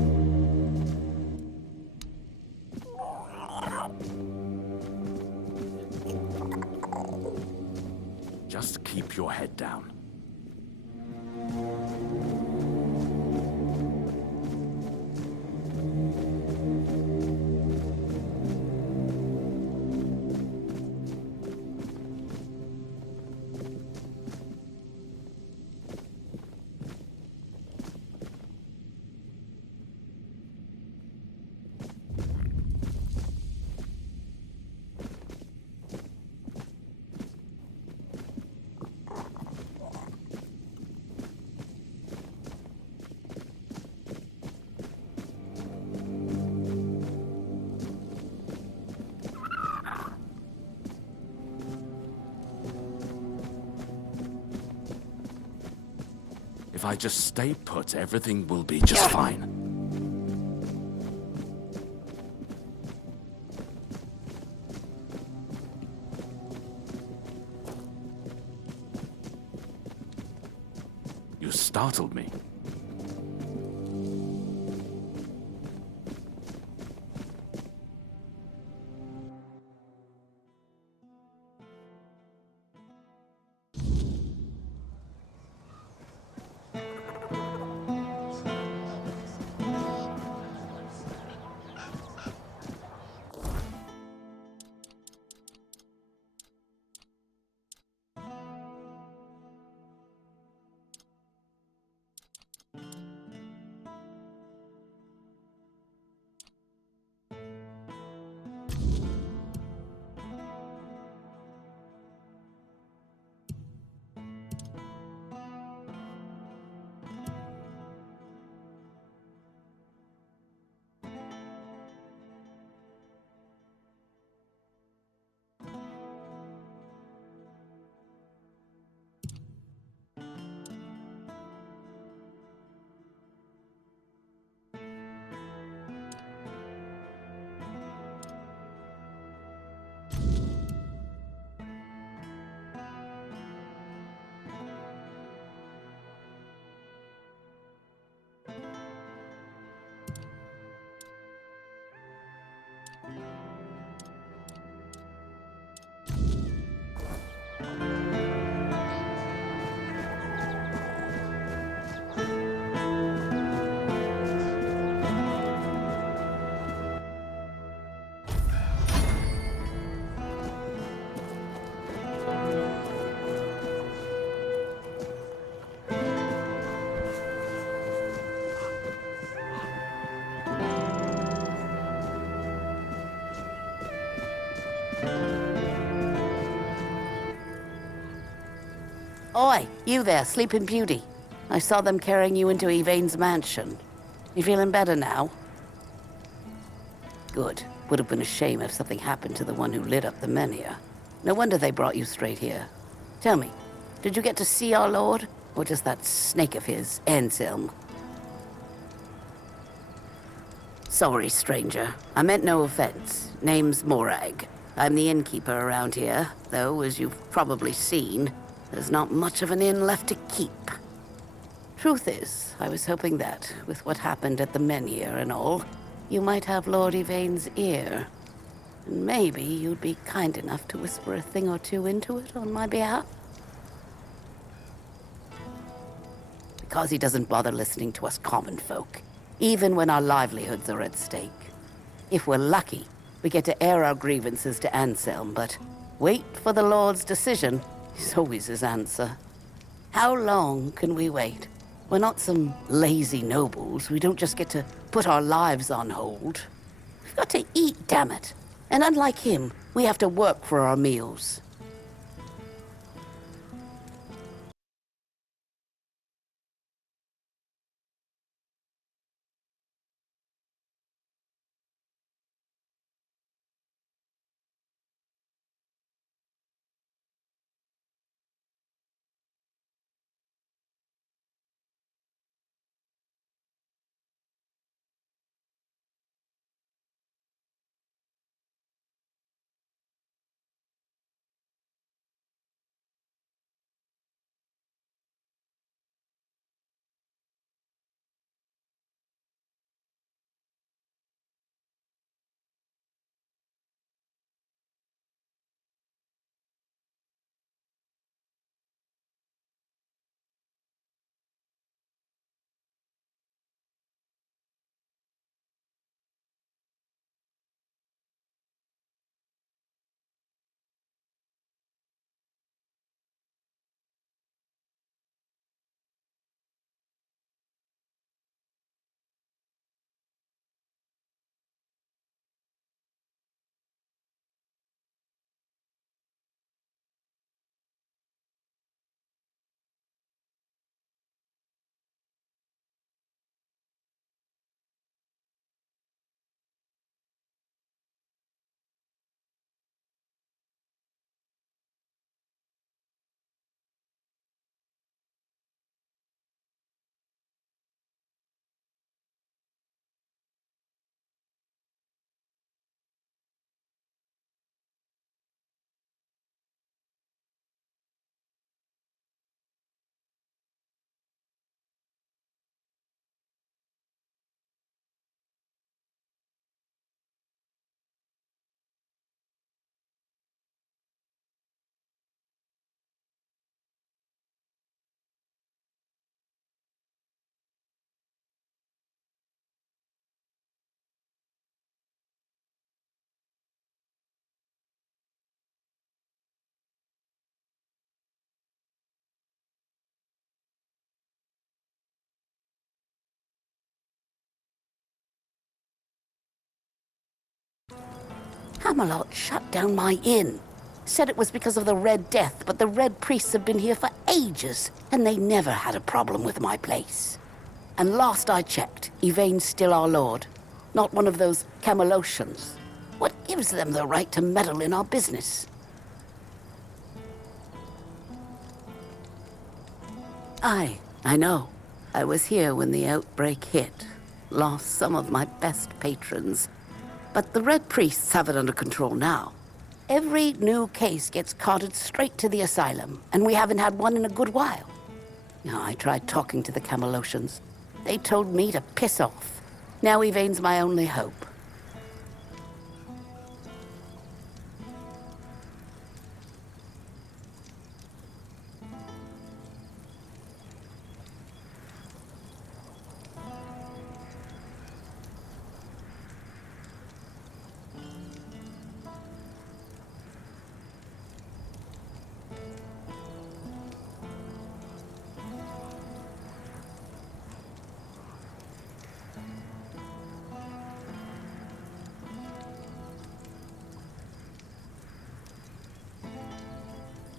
Just keep your head down. If I just stay put, everything will be just fine. You startled me. Oi, you there, Sleeping Beauty. I saw them carrying you into Yvain's mansion. You feeling better now? Good. Would have been a shame if something happened to the one who lit up the Menhir. No wonder they brought you straight here. Tell me, did you get to see our lord? Or just that snake of his, Anselm? Sorry, stranger. I meant no offense. Name's Morag. I'm the innkeeper around here, though, as you've probably seen, there's not much of an inn left to keep. Truth is, I was hoping that, with what happened at the Menhir and all, you might have Lord Yvain's ear. And maybe you'd be kind enough to whisper a thing or two into it on my behalf? Because he doesn't bother listening to us common folk, even when our livelihoods are at stake. If we're lucky, we get to air our grievances to Anselm, but wait for the Lord's decision is always his answer. How long can we wait? We're not some lazy nobles. We don't just get to put our lives on hold. We've got to eat, damn it. And unlike him, we have to work for our meals. Camelot shut down my inn. Said it was because of the Red Death, but the Red Priests have been here for ages, and they never had a problem with my place. And last I checked, Yvain's still our lord, not one of those Camelocians. What gives them the right to meddle in our business? I know. I was here when the outbreak hit. Lost some of my best patrons. But the Red Priests have it under control now. Every new case gets carted straight to the asylum, and we haven't had one in a good while. Now, I tried talking to the Camelocians. They told me to piss off. Now Yvain's my only hope.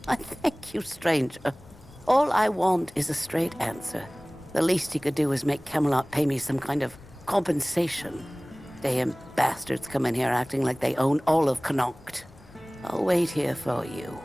I thank you, stranger. All I want is a straight answer. The least he could do is make Camelot pay me some kind of compensation. Damn bastards come in here acting like they own all of Connacht. I'll wait here for you.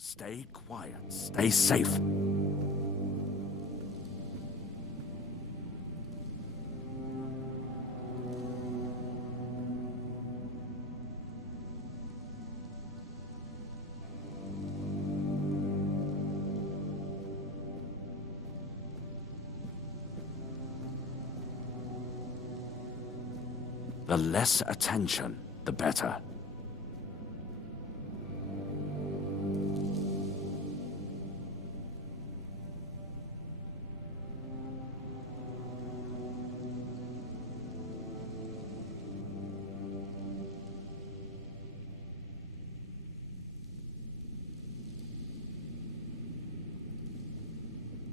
Stay quiet. Stay safe. The less attention, the better.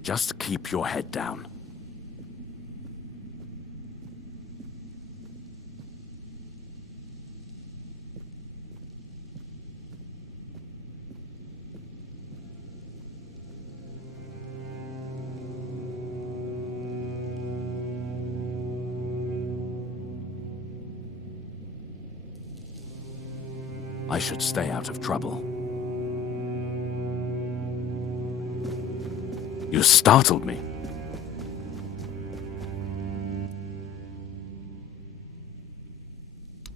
Just keep your head down. I should stay out of trouble. You startled me.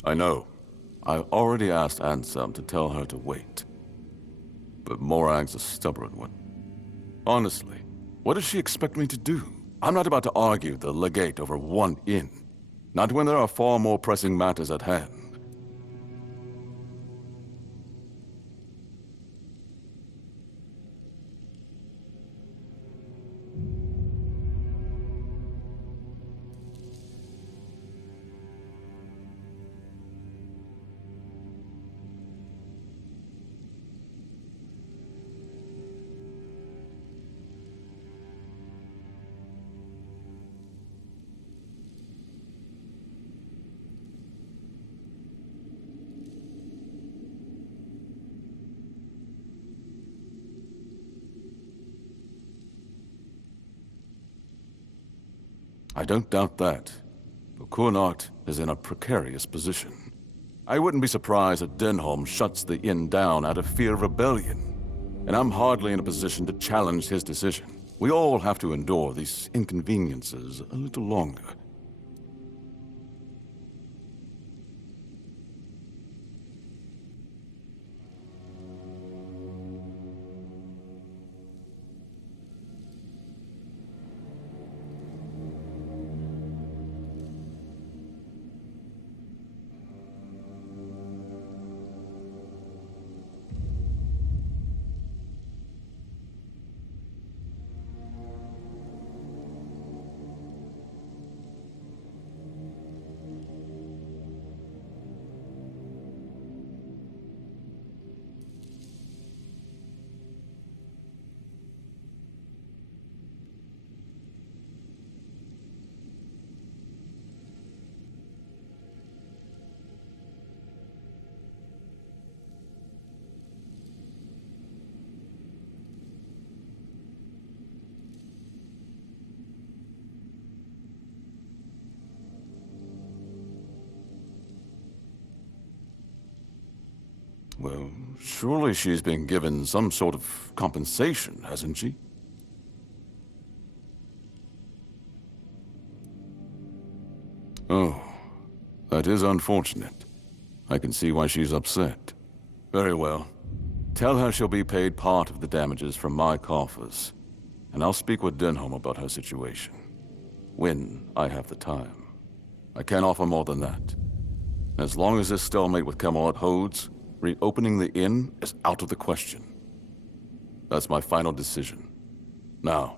I know. I already asked Anselm to tell her to wait. But Morag's a stubborn one. Honestly, what does she expect me to do? I'm not about to argue with the legate over one inn. Not when there are far more pressing matters at hand. I don't doubt that. But Connacht is in a precarious position. I wouldn't be surprised if Denholm shuts the inn down out of fear of rebellion. And I'm hardly in a position to challenge his decision. We all have to endure these inconveniences a little longer. Well, surely she's been given some sort of compensation, hasn't she? Oh, that is unfortunate. I can see why she's upset. Very well. Tell her she'll be paid part of the damages from my coffers, and I'll speak with Denholm about her situation. When I have the time. I can't offer more than that. As long as this stalemate with Camelot holds, reopening the inn is out of the question. That's my final decision. Now,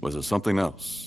was there something else?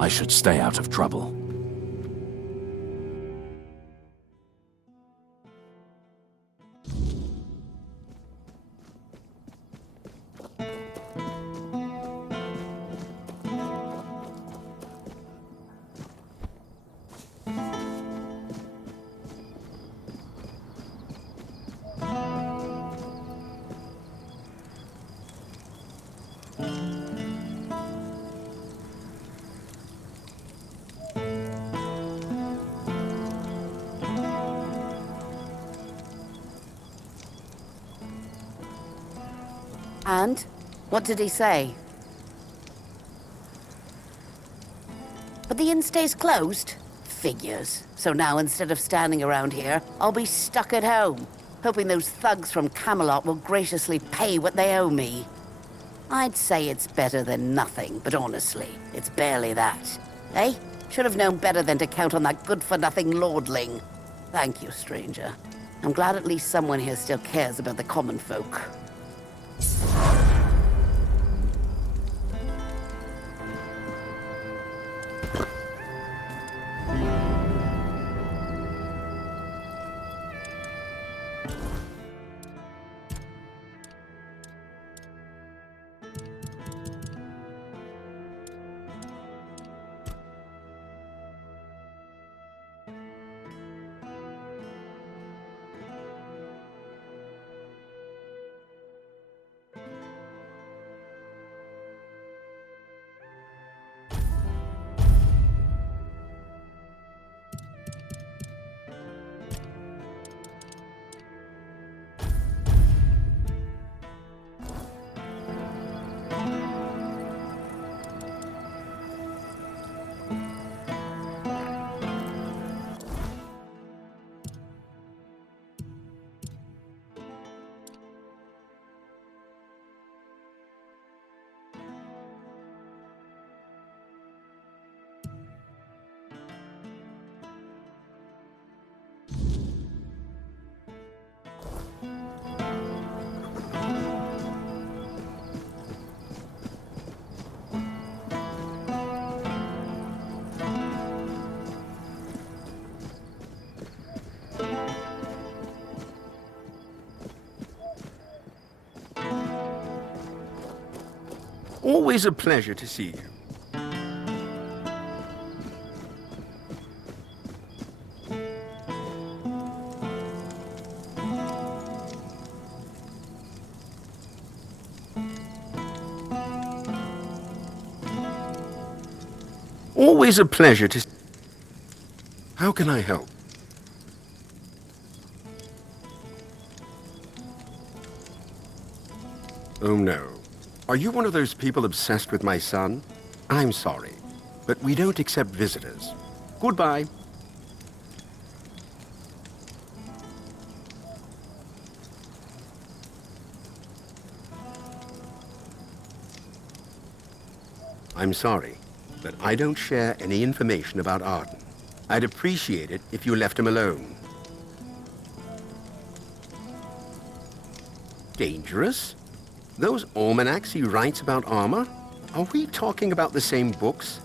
I should stay out of trouble. And? What did he say? But the inn stays closed? Figures. So now instead of standing around here, I'll be stuck at home, hoping those thugs from Camelot will graciously pay what they owe me. I'd say it's better than nothing, but honestly, it's barely that. Eh? Should have known better than to count on that good-for-nothing lordling. Thank you, stranger. I'm glad at least someone here still cares about the common folk. Always a pleasure to see you. Always a pleasure to... How can I help? Oh no. Are you one of those people obsessed with my son? I'm sorry, but we don't accept visitors. Goodbye. I'm sorry, but I don't share any information about Arden. I'd appreciate it if you left him alone. Dangerous? Those almanacs he writes about armor? Are we talking about the same books?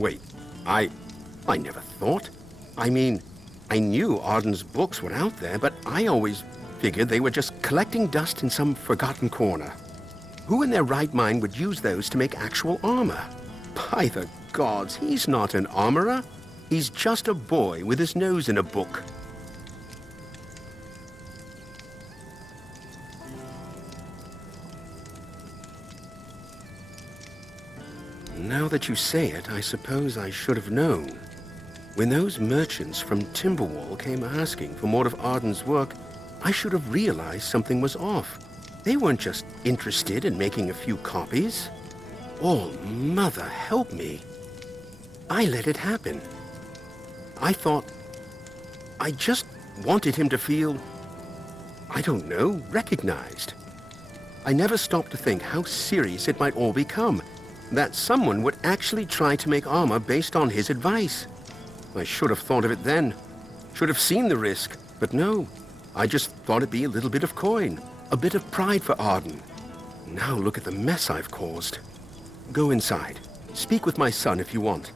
Wait, I never thought. I mean, I knew Arden's books were out there, but I always figured they were just collecting dust in some forgotten corner. Who in their right mind would use those to make actual armor? By the gods, he's not an armorer. He's just a boy with his nose in a book. Now that you say it, I suppose I should have known. When those merchants from Timberwall came asking for more of Arden's work, I should have realized something was off. They weren't just interested in making a few copies. Oh, Mother, help me. I let it happen. I thought... I just wanted him to feel... I don't know, recognized. I never stopped to think how serious it might all become. That someone would actually try to make armor based on his advice. I should have thought of it then. Should have seen the risk. But no, I just thought it'd be a little bit of coin. A bit of pride for Arden. Now look at the mess I've caused. Go inside. Speak with my son if you want.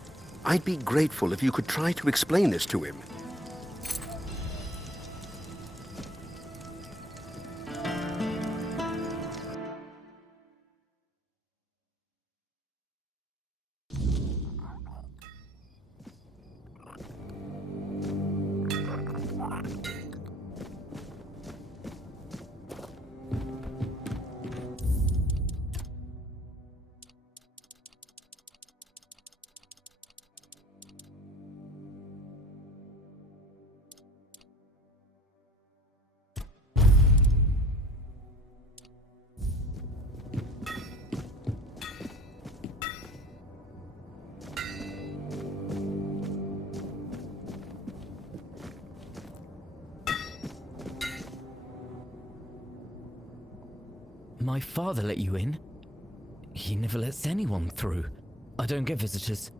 I'd be grateful if you could try to explain this to him. My father let you in? He never lets anyone through. I don't get visitors.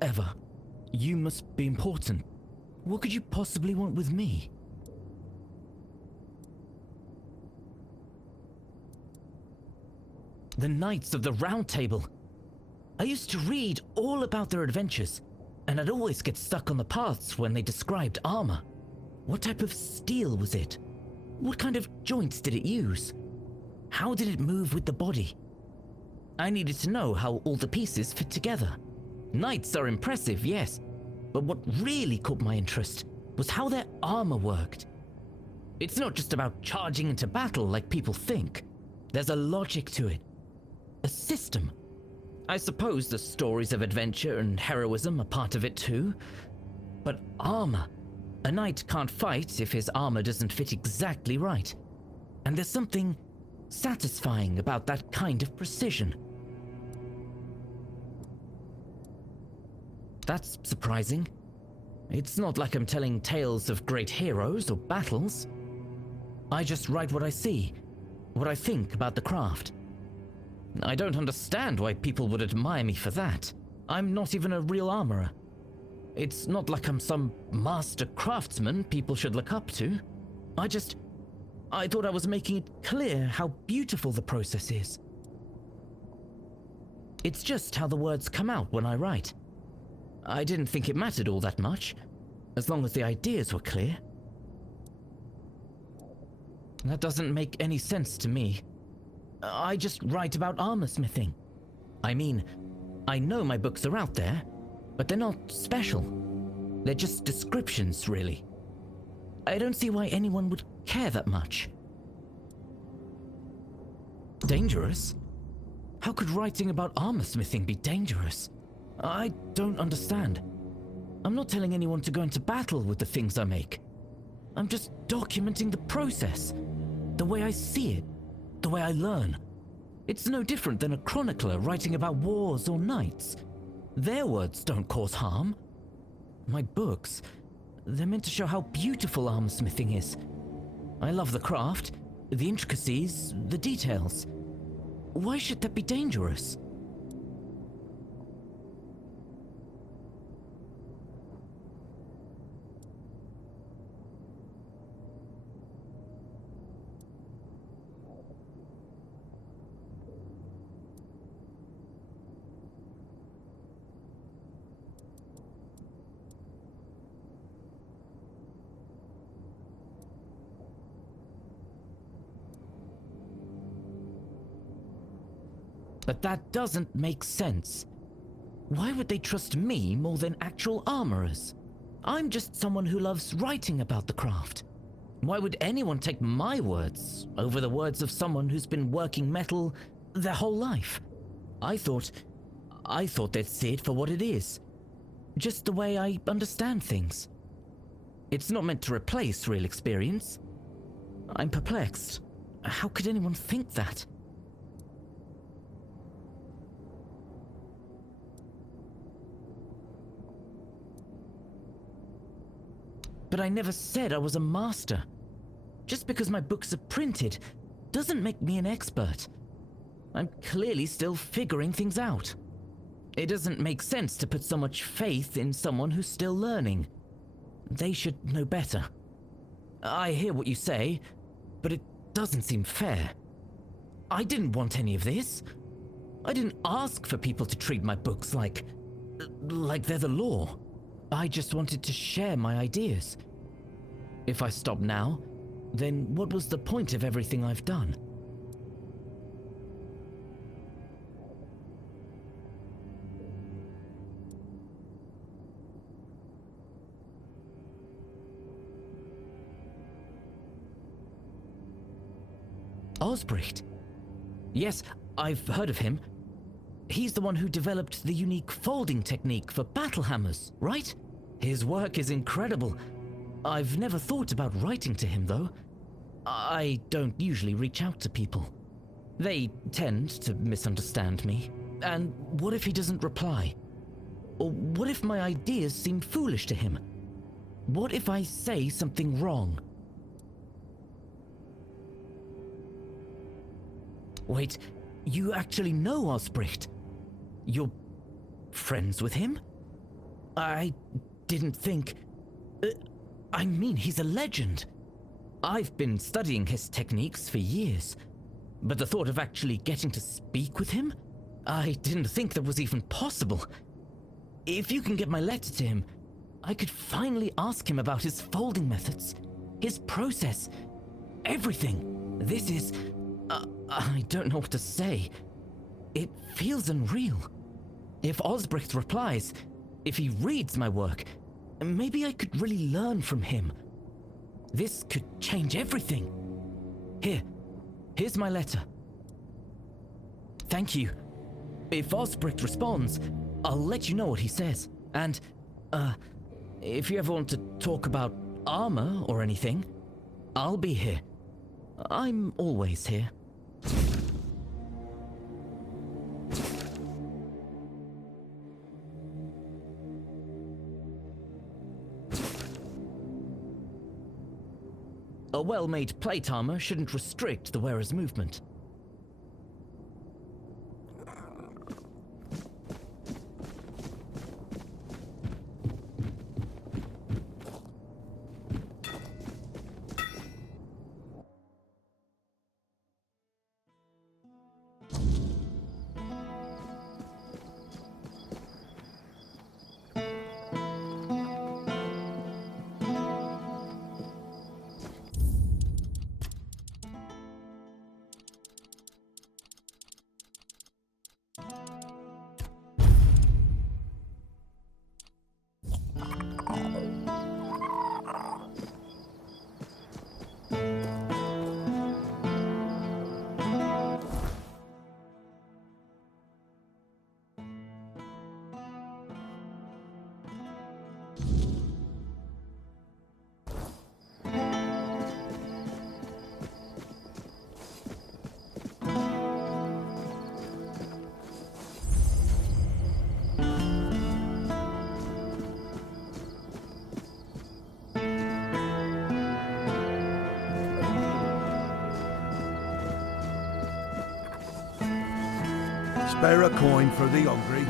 Ever. You must be important. What could you possibly want with me? The Knights of the Round Table. I used to read all about their adventures, and I'd always get stuck on the paths when they described armor. What type of steel was it? What kind of joints did it use? How did it move with the body? I needed to know how all the pieces fit together. Knights are impressive, yes, but what really caught my interest was how their armor worked. It's not just about charging into battle like people think. There's a logic to it. A system. I suppose the stories of adventure and heroism are part of it too. But armor. A knight can't fight if his armor doesn't fit exactly right. And there's something satisfying about that kind of precision. That's surprising. It's not like I'm telling tales of great heroes or battles. I just write what I see, what I think about the craft. I don't understand why people would admire me for that. I'm not even a real armorer. It's not like I'm some master craftsman people should look up to. I thought I was making it clear how beautiful the process is. It's just how the words come out when I write. I didn't think it mattered all that much, as long as the ideas were clear. That doesn't make any sense to me. I just write about armorsmithing. I mean, I know my books are out there, but they're not special. They're just descriptions, really. I don't see why anyone would care that much. Dangerous? How could writing about armorsmithing be dangerous? I don't understand. I'm not telling anyone to go into battle with the things I make. I'm just documenting the process, the way I see it, the way I learn. It's no different than a chronicler writing about wars or knights. Their words don't cause harm. My books, they're meant to show how beautiful armorsmithing is. I love the craft, the intricacies, the details. Why should that be dangerous? But that doesn't make sense. Why would they trust me more than actual armorers? I'm just someone who loves writing about the craft. Why would anyone take my words over the words of someone who's been working metal their whole life? I thought they'd see it for what it is. Just the way I understand things. It's not meant to replace real experience. I'm perplexed. How could anyone think that? But I never said I was a master. Just because my books are printed doesn't make me an expert. I'm clearly still figuring things out. It doesn't make sense to put so much faith in someone who's still learning. They should know better. I hear what you say, but it doesn't seem fair. I didn't want any of this. I didn't ask for people to treat my books like they're the law. I just wanted to share my ideas. If I stop now, then what was the point of everything I've done? Osbricht. Yes, I've heard of him. He's the one who developed the unique folding technique for battle hammers, right? His work is incredible. I've never thought about writing to him, though. I don't usually reach out to people. They tend to misunderstand me. And what if he doesn't reply? Or what if my ideas seem foolish to him? What if I say something wrong? Wait, you actually know Osbricht? You're friends with him? I didn't think... I mean, he's a legend. I've been studying his techniques for years, but the thought of actually getting to speak with him? I didn't think that was even possible. If you can get my letter to him, I could finally ask him about his folding methods, his process, everything. This is... I don't know what to say. It feels unreal. If Osbricht replies, if he reads my work, maybe I could really learn from him. This could change everything. Here's my letter. Thank you. If Osbricht responds, I'll let you know what he says. And, if you ever want to talk about armor or anything, I'll be here. I'm always here. A well-made plate armor shouldn't restrict the wearer's movement. Spare a coin for the hungry.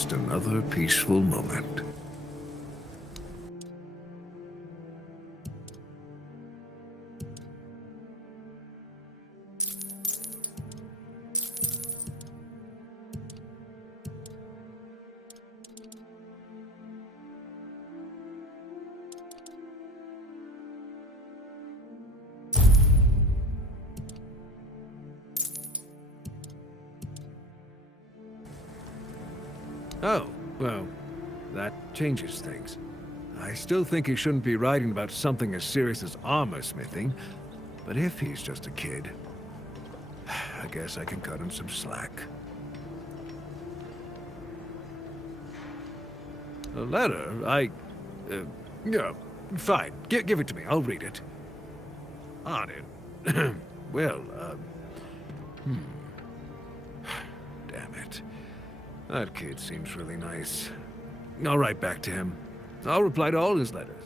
just another peaceful moment. Oh, well, that changes things. I still think he shouldn't be writing about something as serious as armor smithing, but if he's just a kid, I guess I can cut him some slack. A letter? Yeah, fine. Give it to me. I'll read it. On it. Well, damn it. That kid seems really nice. I'll write back to him. I'll reply to all his letters.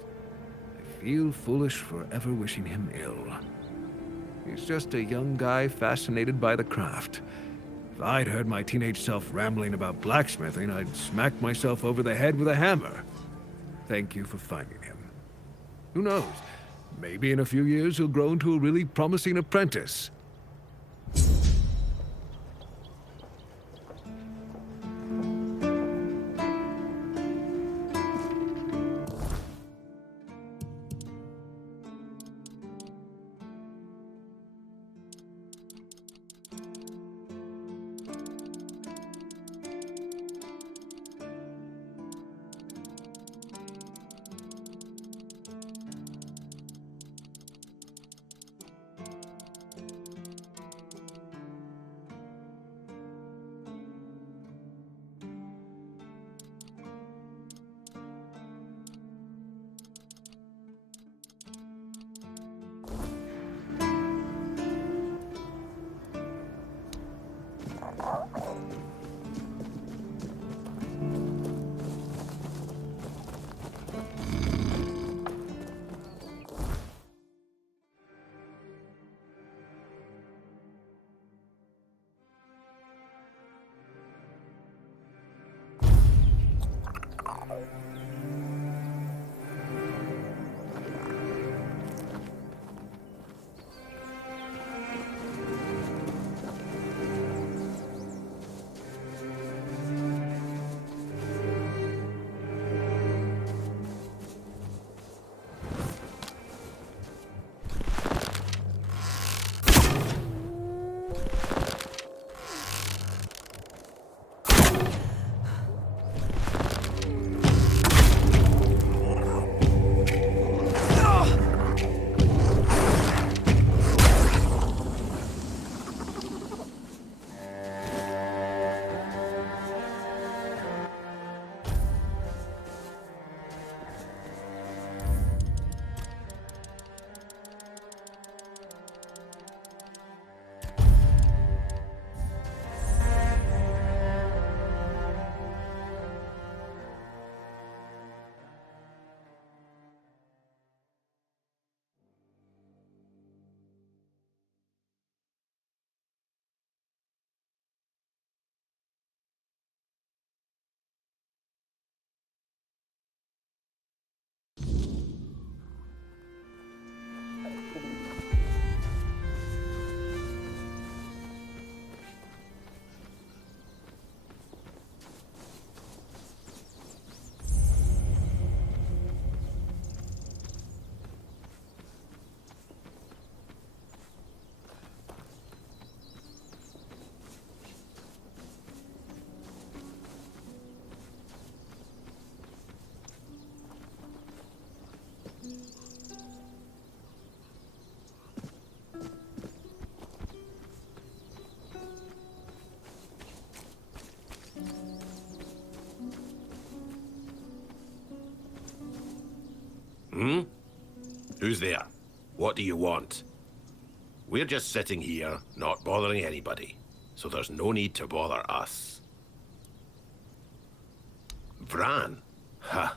I feel foolish for ever wishing him ill. He's just a young guy fascinated by the craft. If I'd heard my teenage self rambling about blacksmithing, I'd smack myself over the head with a hammer. Thank you for finding him. Who knows? Maybe in a few years he'll grow into a really promising apprentice. Hmm? Who's there? What do you want? We're just sitting here, not bothering anybody, so there's no need to bother us. Bran? Ha!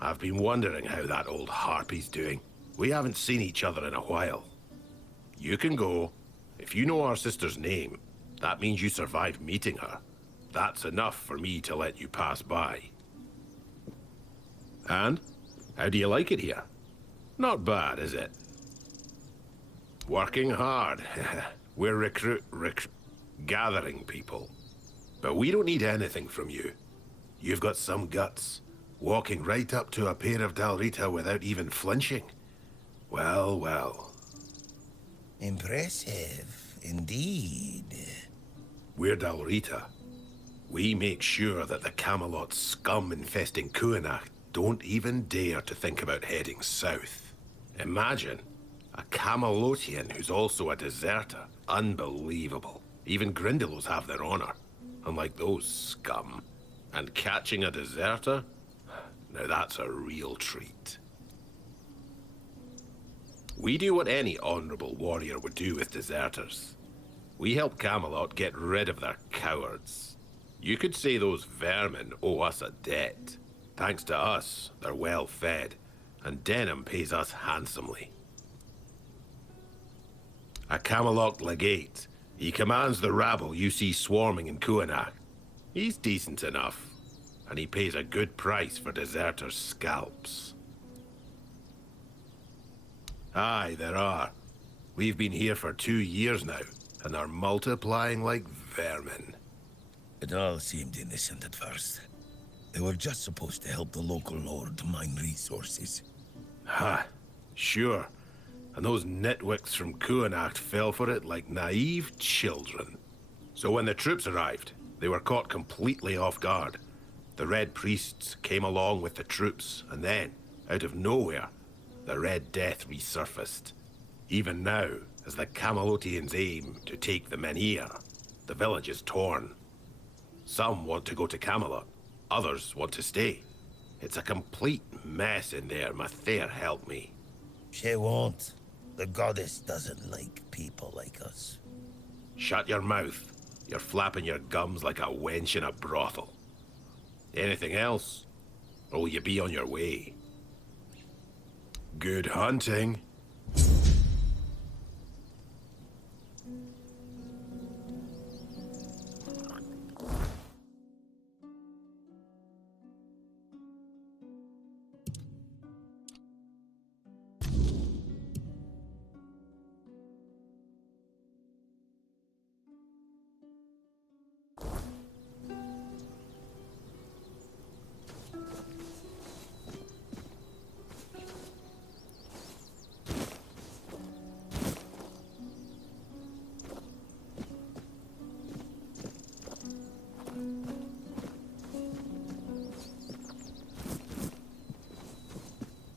I've been wondering how that old harpy's doing. We haven't seen each other in a while. You can go. If you know our sister's name, that means you survived meeting her. that's enough for me to let you pass by. And? How do you like it here? Not bad, is it? Working hard. We're gathering people. But we don't need anything from you. You've got some guts. Walking right up to a pair of Dalrita without even flinching. Well, well. Impressive, indeed. We're Dalrita. We make sure that the Camelot scum infesting Kuanach don't even dare to think about heading south. Imagine a Camelotian who's also a deserter. Unbelievable. Even Grindylows have their honor, unlike those scum. And catching a deserter? Now that's a real treat. We do what any honorable warrior would do with deserters. We help Camelot get rid of their cowards. You could say those vermin owe us a debt. Thanks to us, they're well fed, and Denham pays us handsomely. A Camelot legate. He commands the rabble you see swarming in Kuanach. He's decent enough, and he pays a good price for deserters' scalps. Aye, there are. We've been here for 2 years now, and are multiplying like vermin. It all seemed innocent at first. They were just supposed to help the local lord mine resources. Ha, sure. And those nitwicks from Kuanach fell for it like naive children. So when the troops arrived, they were caught completely off guard. The Red Priests came along with the troops, and then, out of nowhere, the Red Death resurfaced. Even now, as the Camelotians aim to take the Menhir, the village is torn. Some want to go to Camelot, others want to stay. It's a complete mess in there, Mathair help me. She won't. The goddess doesn't like people like us. Shut your mouth. You're flapping your gums like a wench in a brothel. Anything else? Or will you be on your way? Good hunting.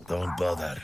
Don't bother.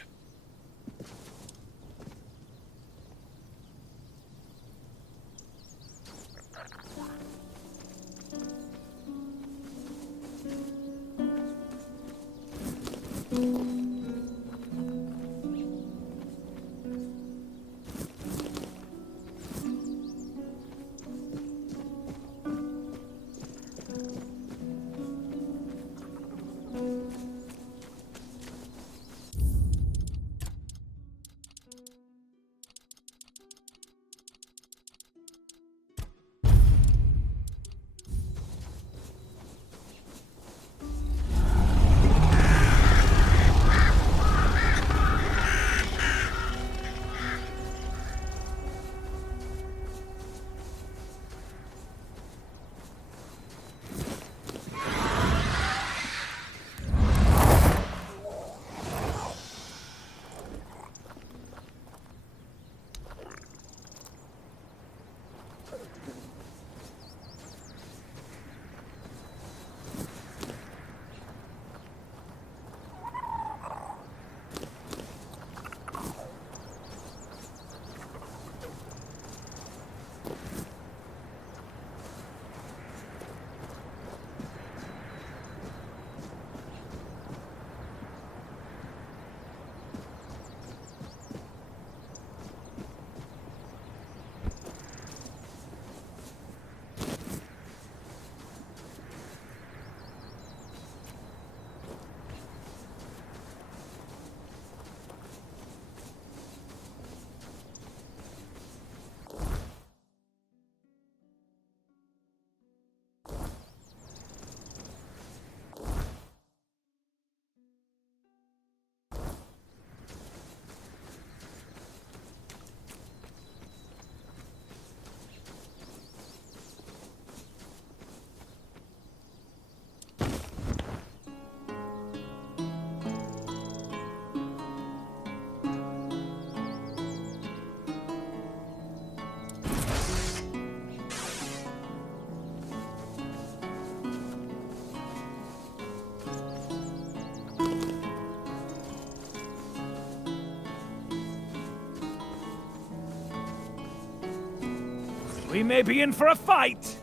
We may be in for a fight!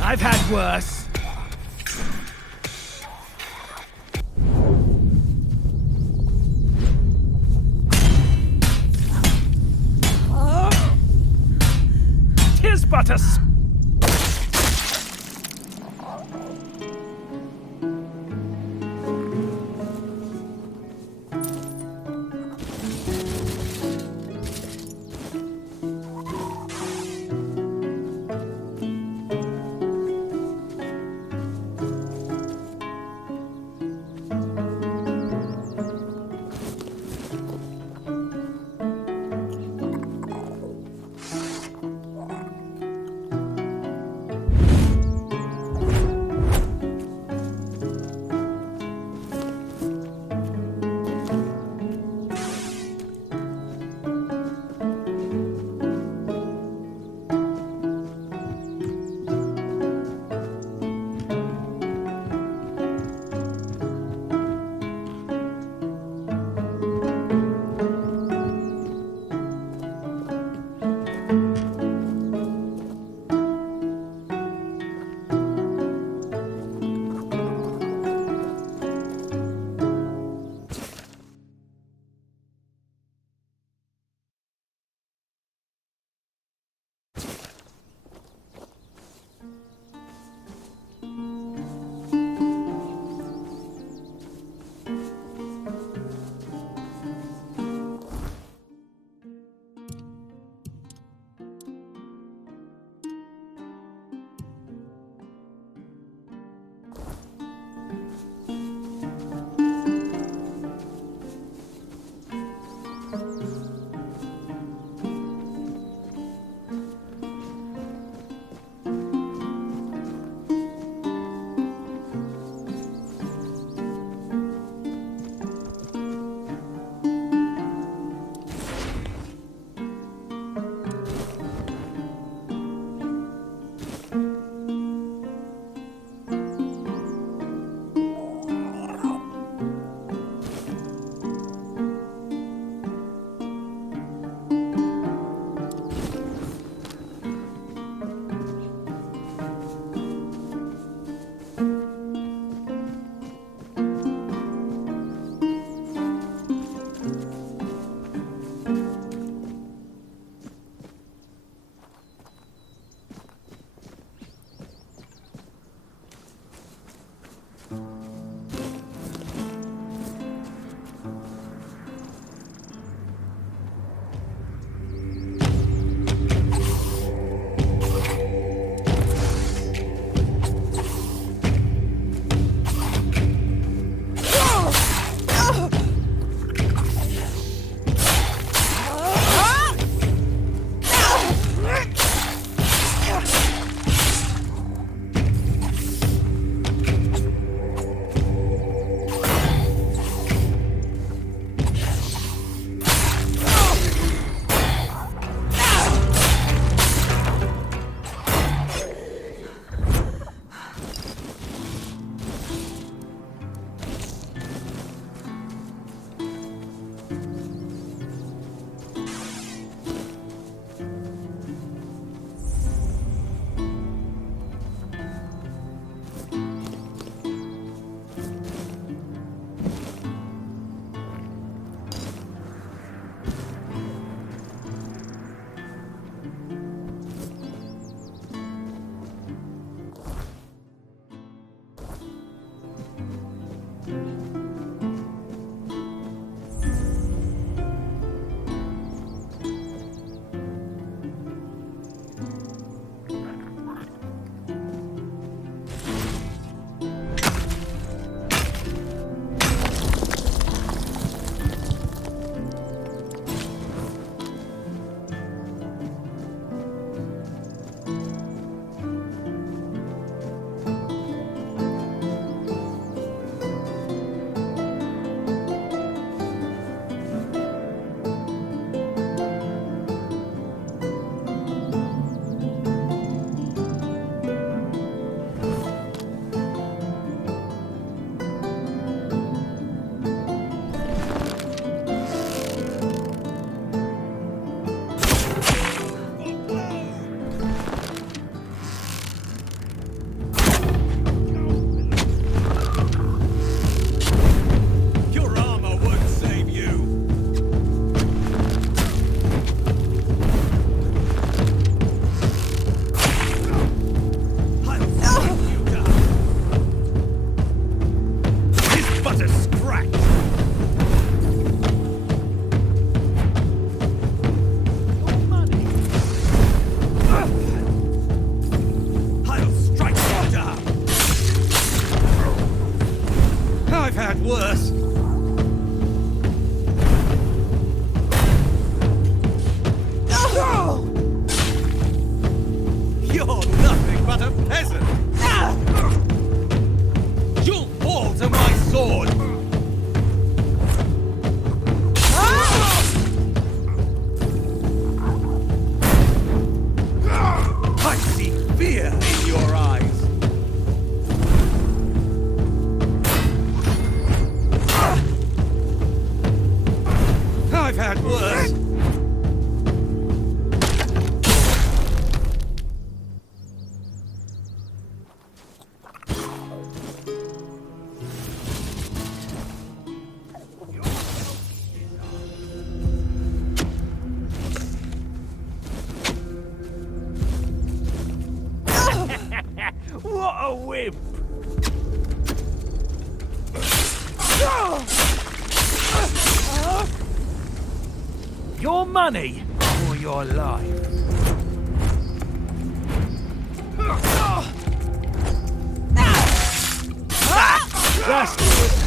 I've had worse. Tis but a What a wimp! Your money or your life? That's good.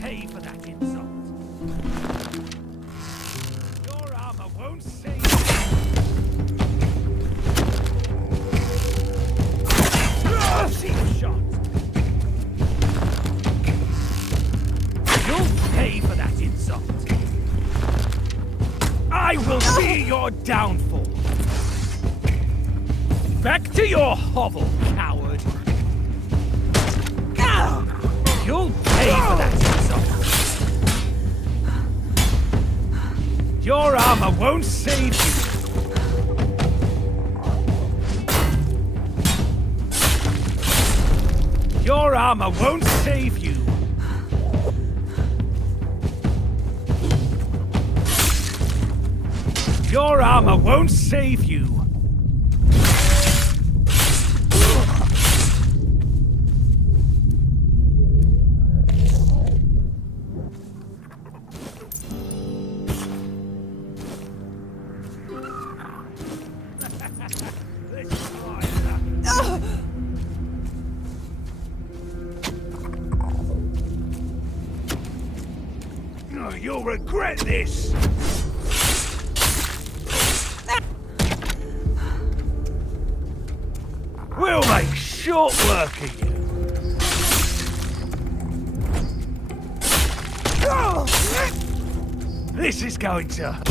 Pay for that insult. Your armor won't save you. See the shot. You'll pay for that insult. I will be your downfall. Back to your hovel, coward. You'll pay for that insult. Your armor won't save you. Your armor won't save you. Your armor won't save you. You'll regret this! We'll make short work of you! This is going to...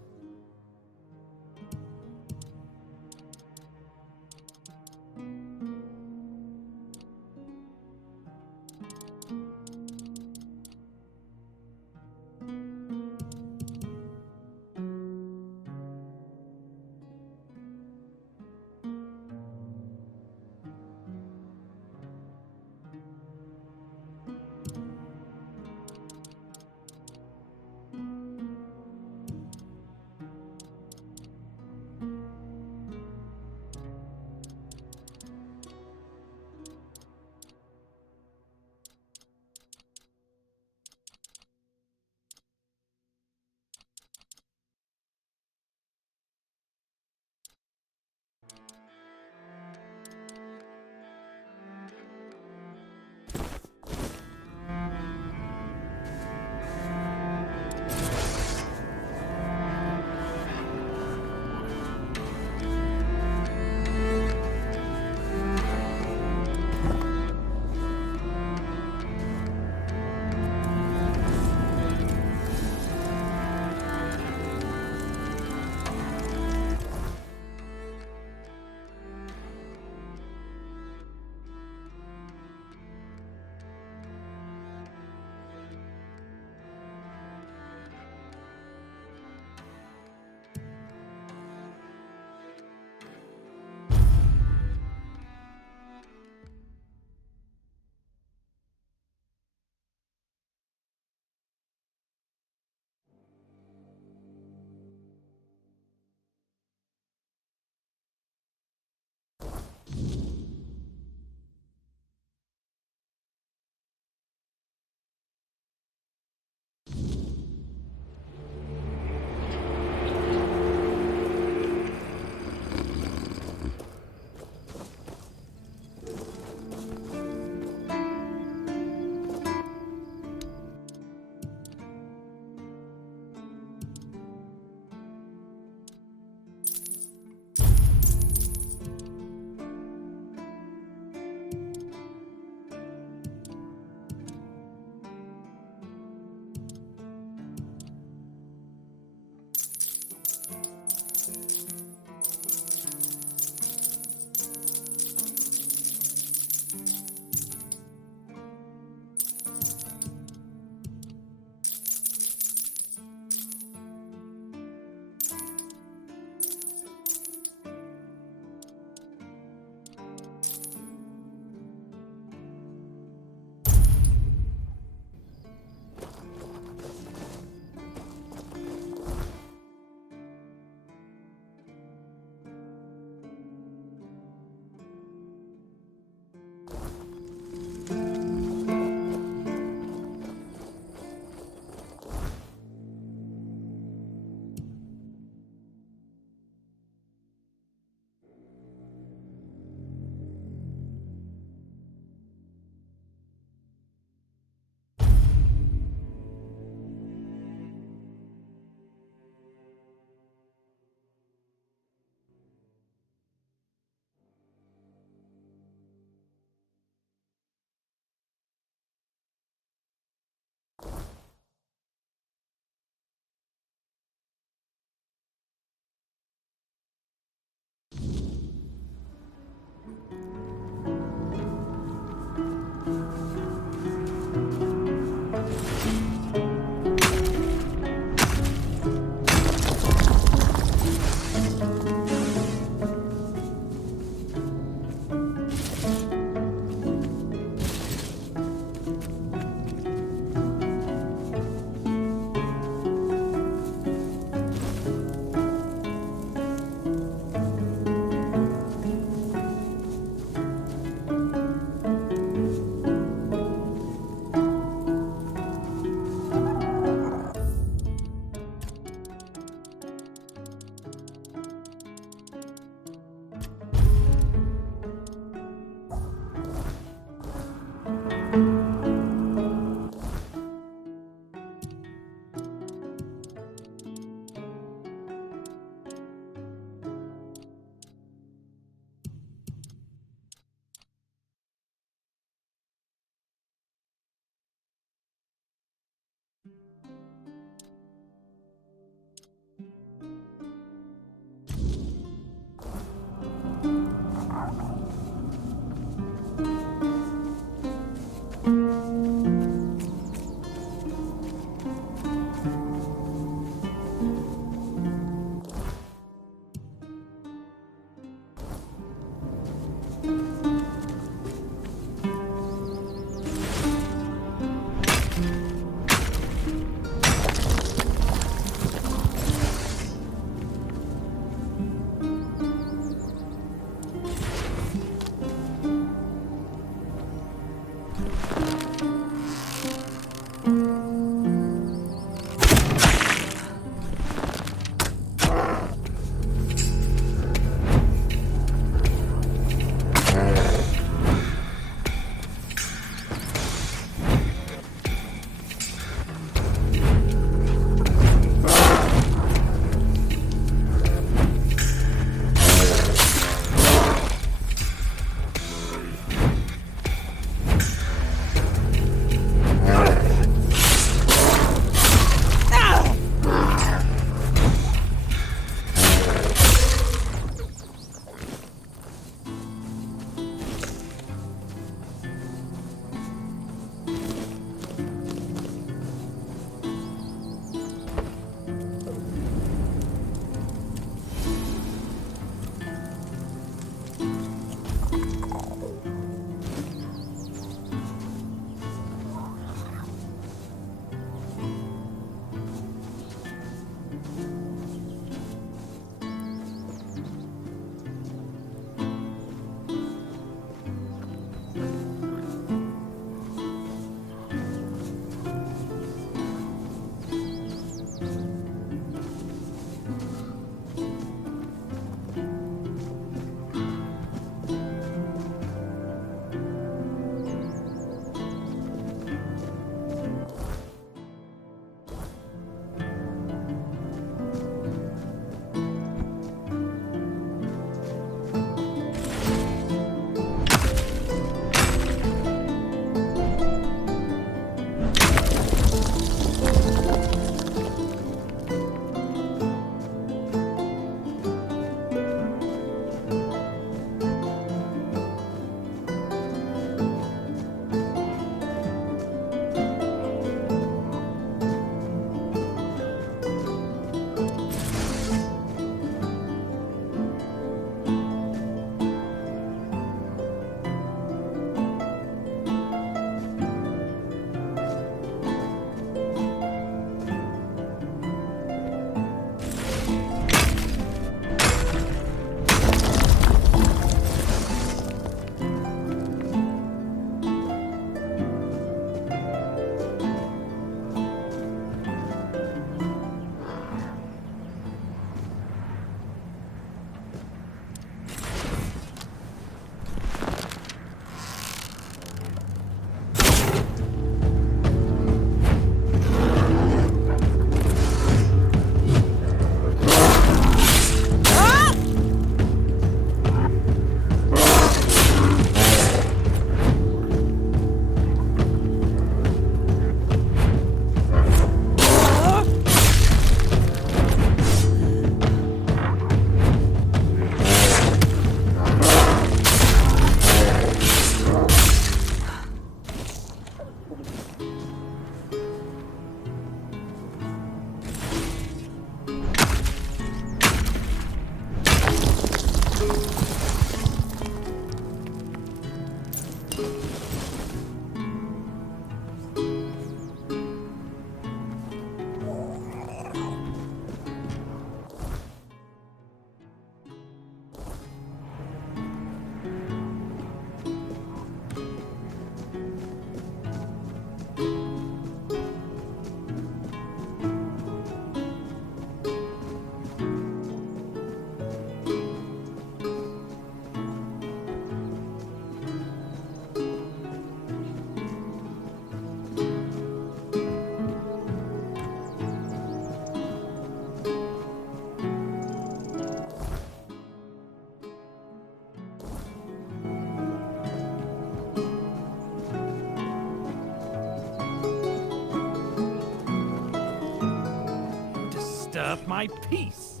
disturb my peace.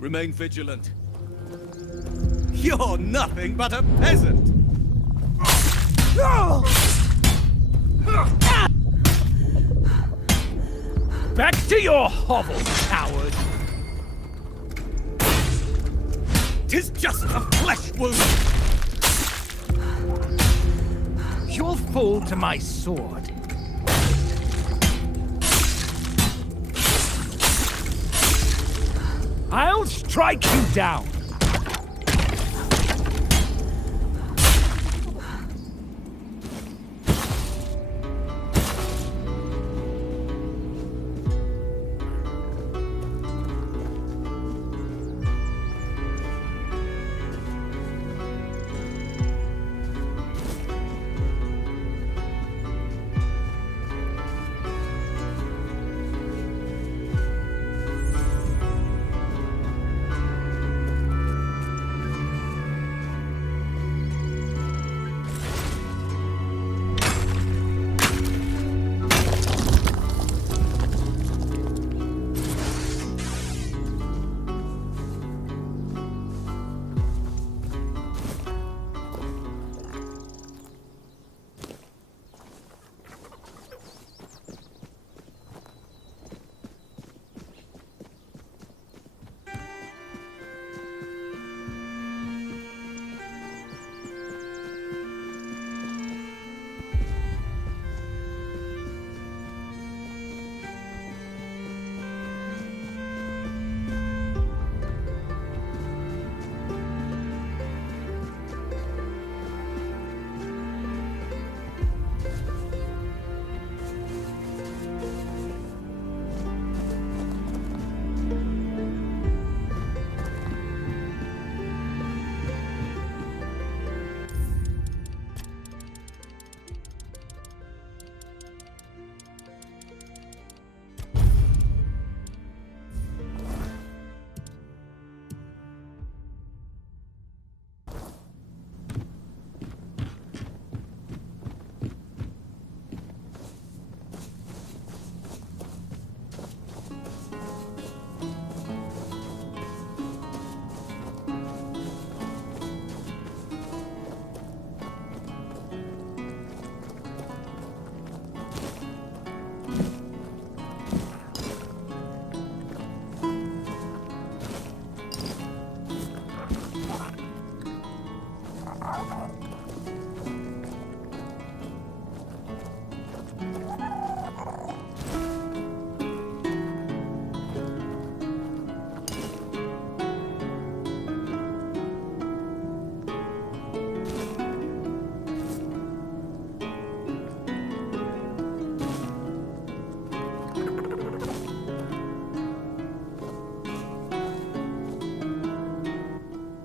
Remain vigilant. You're nothing but a peasant! Back to your hovel, coward! 'Tis just a flesh wound! You'll fall to my sword. I'll strike you down!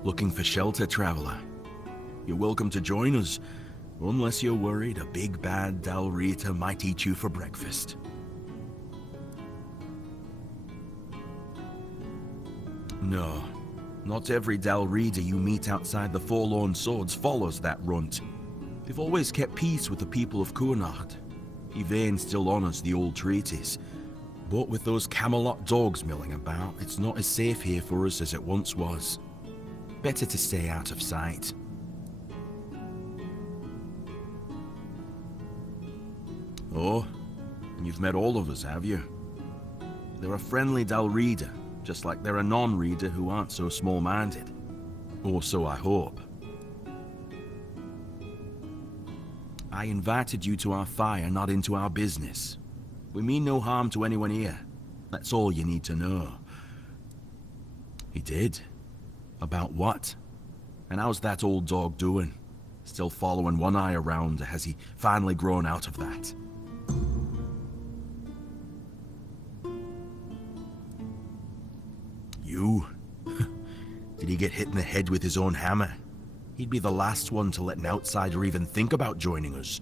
Looking for shelter, traveler? You're welcome to join us, unless you're worried a big bad Dalrita might eat you for breakfast. No, not every Dalrita you meet outside the Forlorn Swords follows that runt. They've always kept peace with the people of Kunacht. Yvain still honors the old treaties. But with those Camelot dogs milling about, it's not as safe here for us as it once was. Better to stay out of sight. Oh, you've met all of us, have you? They're a friendly Dalrida, just like they're a non-reader who aren't so small-minded. Or so I hope. I invited you to our fire, not into our business. We mean no harm to anyone here. That's all you need to know. He did? About what? And how's that old dog doing? Still following one eye around, or has he finally grown out of that? You? Did he get hit in the head with his own hammer? He'd be the last one to let an outsider even think about joining us.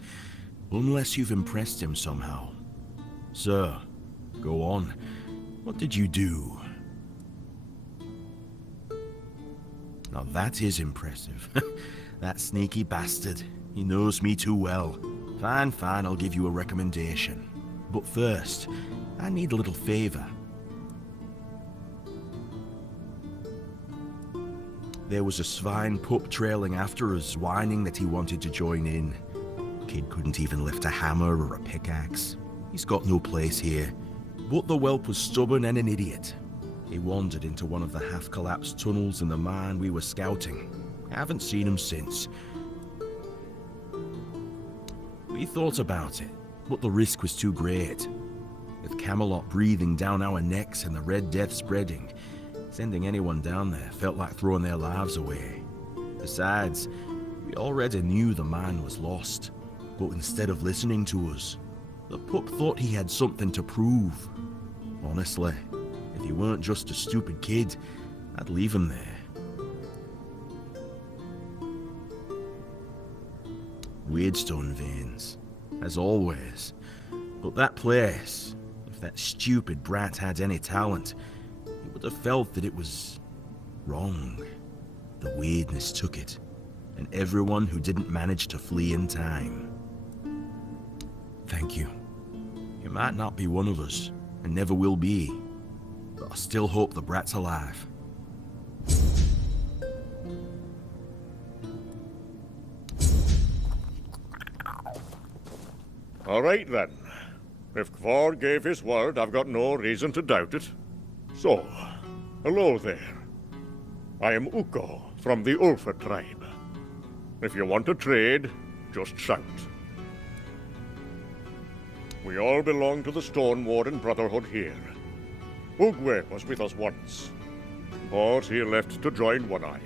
Unless you've impressed him somehow. Sir, go on. What did you do? Now that is impressive. That sneaky bastard. He knows me too well. Fine, I'll give you a recommendation. But first, I need a little favor. There was a swine pup trailing after us, whining that he wanted to join in. Kid couldn't even lift a hammer or a pickaxe. He's got no place here. But the whelp was stubborn and an idiot. He wandered into one of the half-collapsed tunnels in the mine we were scouting. I haven't seen him since. We thought about it, but the risk was too great. With Camelot breathing down our necks and the Red Death spreading, sending anyone down there felt like throwing their lives away. Besides, we already knew the mine was lost. But instead of listening to us, the pup thought he had something to prove. Honestly, if he weren't just a stupid kid, I'd leave him there. Weirdstone veins, as always. But that place, if that stupid brat had any talent, he would have felt that it was wrong. The weirdness took it, and everyone who didn't manage to flee in time. Thank you. You might not be one of us, and never will be, but I still hope the brat's alive. All right, then. If Kvar gave his word, I've got no reason to doubt it. So, hello there. I am Ukko, from the Ulfa tribe. If you want to trade, just shout. We all belong to the Stone Warden Brotherhood here. Ugwe was with us once, but he left to join One Eye.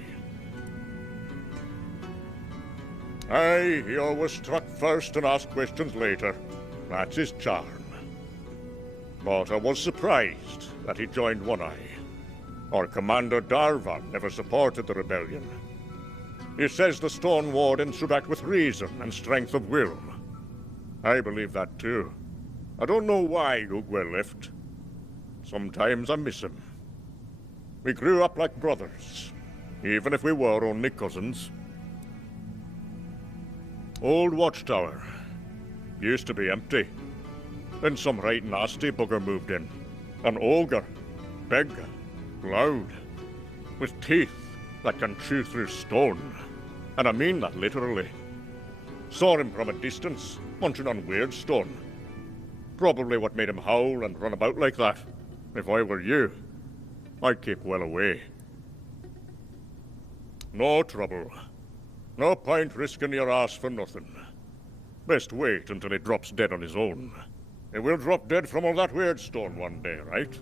Aye, he always struck first and asked questions later. That's his charm. But I was surprised that he joined One Eye. Our commander Darvan never supported the rebellion. He says the Stone Warden should act with reason and strength of will. I believe that too. I don't know why Ugwe left. Sometimes I miss him. We grew up like brothers, even if we were only cousins. Old Watchtower. Used to be empty. Then some right nasty bugger moved in. An ogre. Big. Loud. With teeth that can chew through stone. And I mean that literally. Saw him from a distance, munching on weird stone. Probably what made him howl and run about like that. If I were you, I'd keep well away. No trouble. No point risking your ass for nothing. Best wait until he drops dead on his own. He will drop dead from all that weird stone one day, right?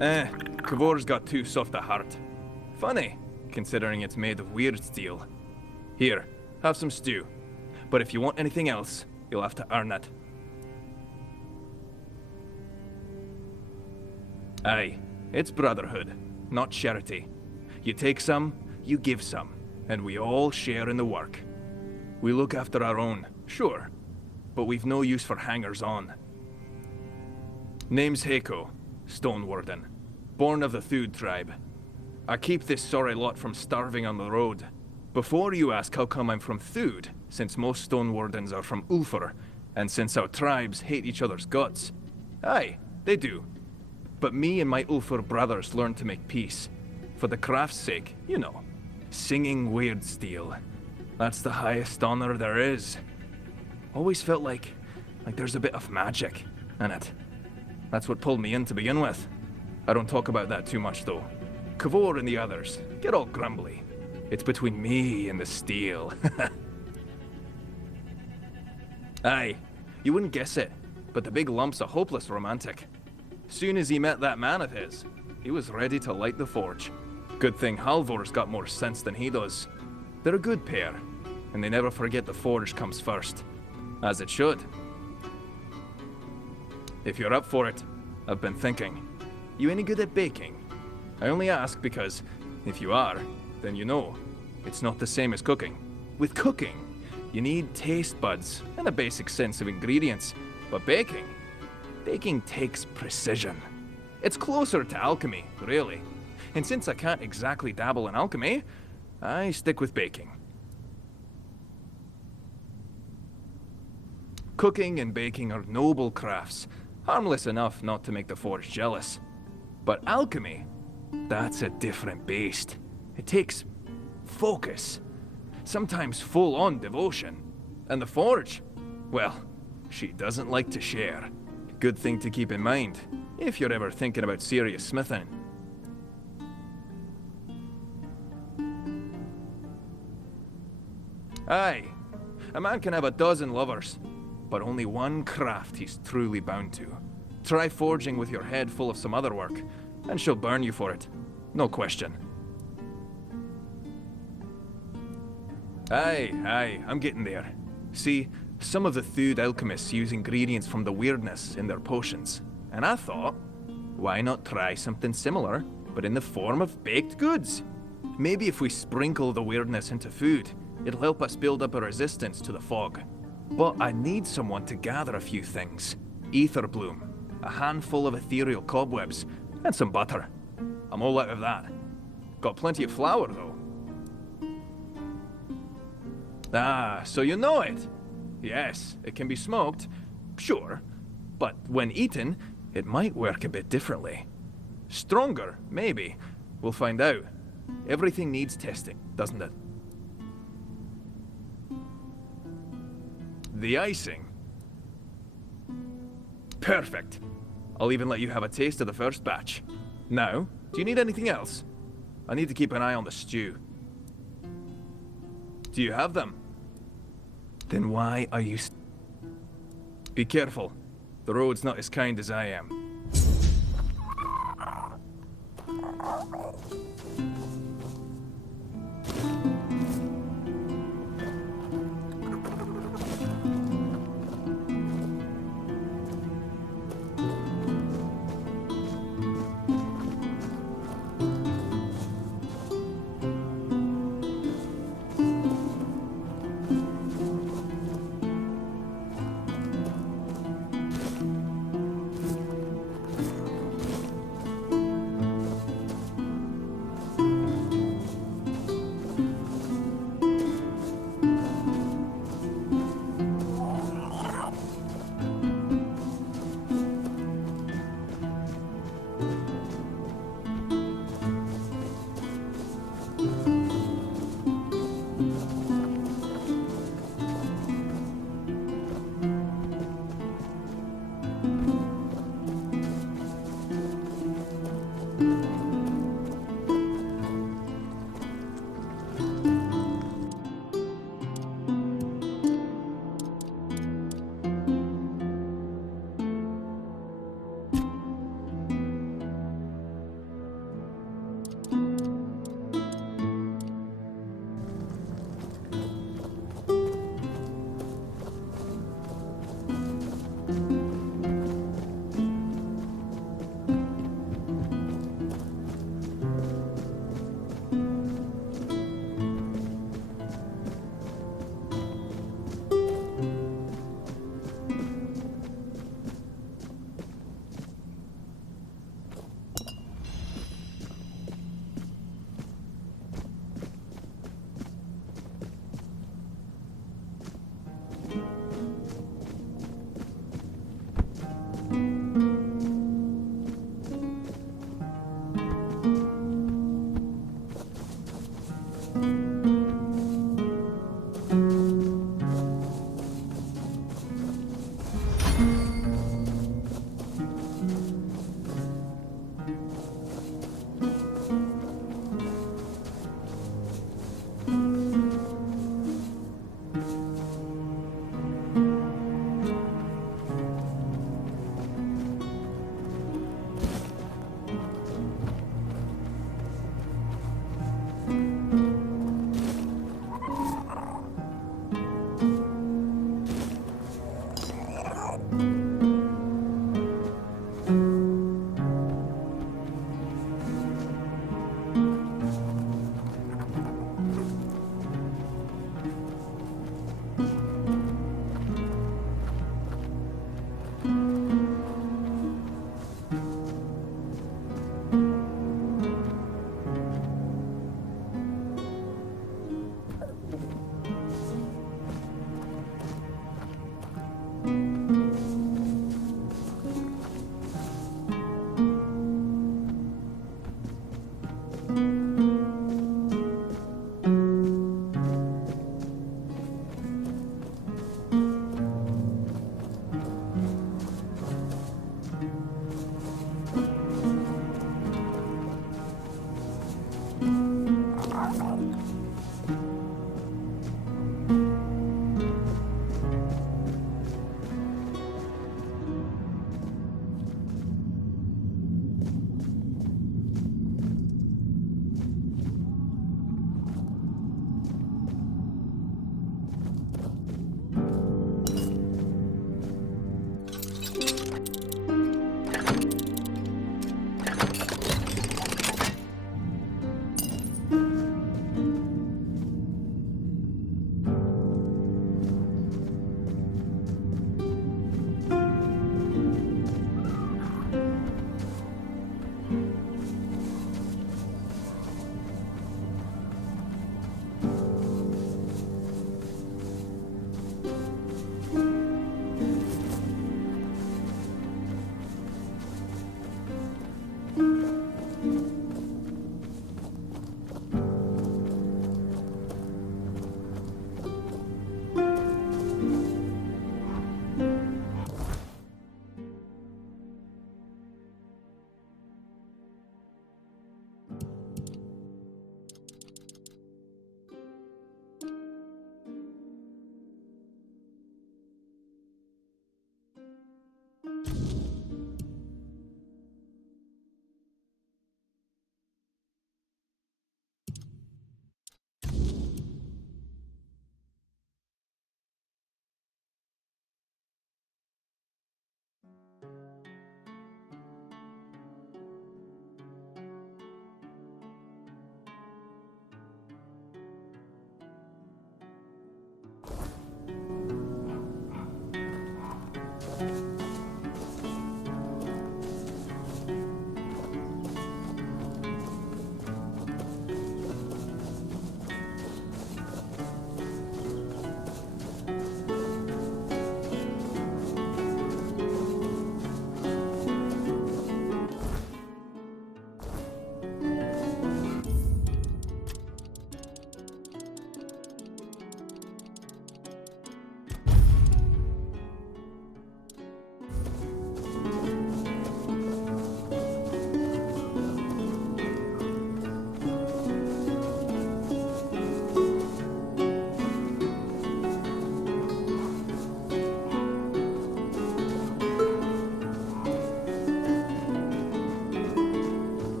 Kavor's got too soft a heart. Funny, considering it's made of weird steel. Here, have some stew. But if you want anything else, you'll have to earn it. Aye, it's brotherhood, not charity. You take some, you give some, and we all share in the work. We look after our own, sure, but we've no use for hangers-on. Name's Heiko, Stone Warden, born of the Thud tribe. I keep this sorry lot from starving on the road. Before you ask how come I'm from Thud, since most Stone Wardens are from Ulfr, and since our tribes hate each other's guts. Aye, they do. But me and my Ulfr brothers learned to make peace. For the craft's sake, you know. Singing weird steel. That's the highest honor there is. Always felt like there's a bit of magic in it. That's what pulled me in to begin with. I don't talk about that too much though. Kavor and the others get all grumbly. It's between me and the steel. Aye, you wouldn't guess it, but the big lump's a hopeless romantic. Soon as he met that man of his, he was ready to light the forge. Good thing Halvor's got more sense than he does. They're a good pair, and they never forget the forge comes first. As it should. If you're up for it, I've been thinking. You any good at baking? I only ask because, if you are, then you know, it's not the same as cooking. With cooking, you need taste buds and a basic sense of ingredients. But baking takes precision. It's closer to alchemy, really. And since I can't exactly dabble in alchemy, I stick with baking. Cooking and baking are noble crafts, harmless enough not to make the forge jealous. But alchemy, that's a different beast. It takes focus, sometimes full-on devotion. And the forge, well, she doesn't like to share. Good thing to keep in mind, if you're ever thinking about serious smithing. Aye, a man can have a dozen lovers, but only one craft he's truly bound to. Try forging with your head full of some other work, and she'll burn you for it. No question. Aye, I'm getting there. See, some of the Thud alchemists use ingredients from the weirdness in their potions, and I thought, why not try something similar, but in the form of baked goods? Maybe if we sprinkle the weirdness into food, it'll help us build up a resistance to the fog. But I need someone to gather a few things. Ether bloom, a handful of ethereal cobwebs, and some butter. I'm all out of that. Got plenty of flour, though. Ah, so you know it. Yes, it can be smoked, sure. But when eaten, it might work a bit differently. Stronger, maybe. We'll find out. Everything needs testing, doesn't it? The icing. Perfect. I'll even let you have a taste of the first batch. Now, do you need anything else? I need to keep an eye on the stew. Do you have them? Then why are you Be careful. The road's not as kind as I am.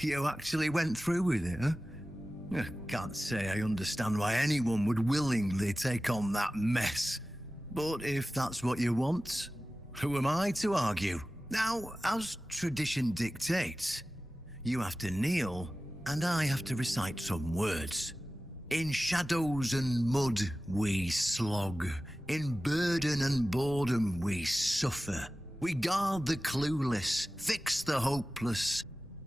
You actually went through with it, huh? I can't say I understand why anyone would willingly take on that mess. But if that's what you want, who am I to argue? Now, as tradition dictates, you have to kneel, and I have to recite some words. In shadows and mud we slog. In burden and boredom we suffer. We guard the clueless, fix the hopeless,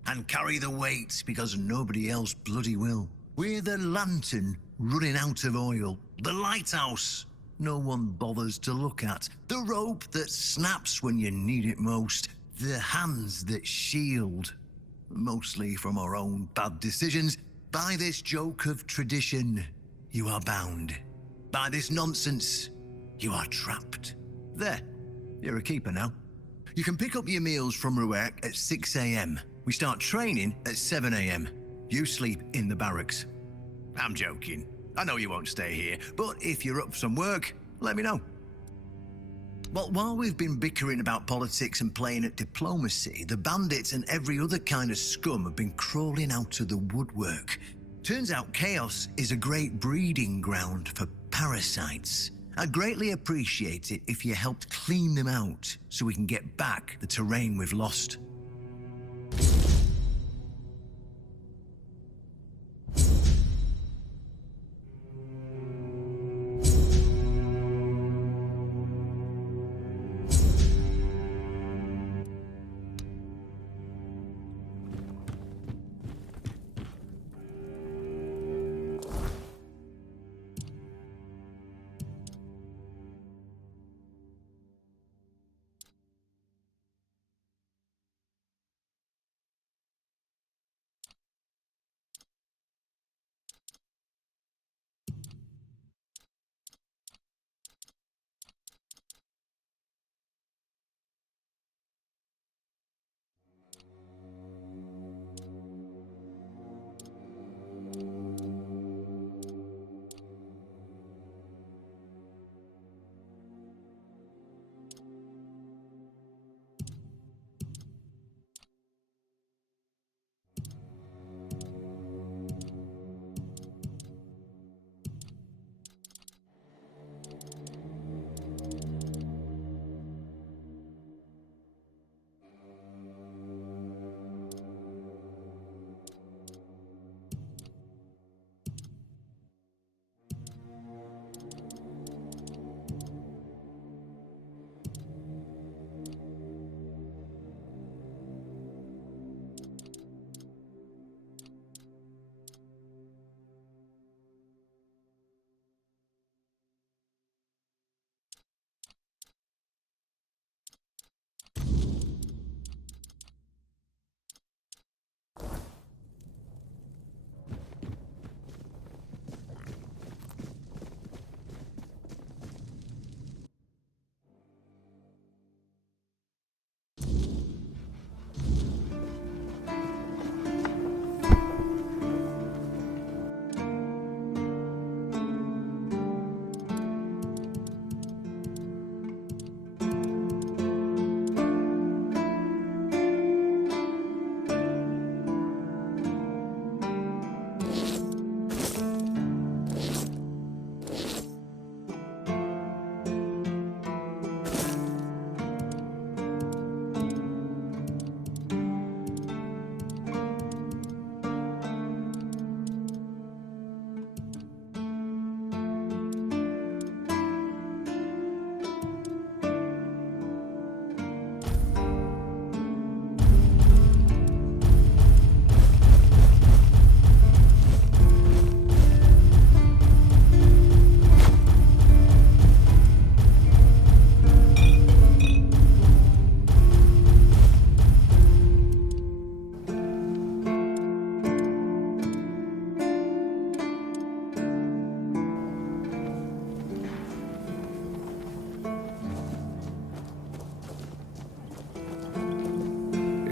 and carry the weight because nobody else bloody will. We're the lantern running out of oil, the lighthouse no one bothers to look at, the rope that snaps when you need it most, the hands that shield, mostly from our own bad decisions. By this joke of tradition, you are bound. By this nonsense, you are trapped. There, you're a keeper now. You can pick up your meals from Ruek at 6 a.m. We start training at 7 a.m. You sleep in the barracks. I'm joking. I know you won't stay here, but if you're up for some work, let me know. Well, while we've been bickering about politics and playing at diplomacy, the bandits and every other kind of scum have been crawling out of the woodwork. Turns out Chaos is a great breeding ground for parasites. I'd greatly appreciate it if you helped clean them out so we can get back the terrain we've lost.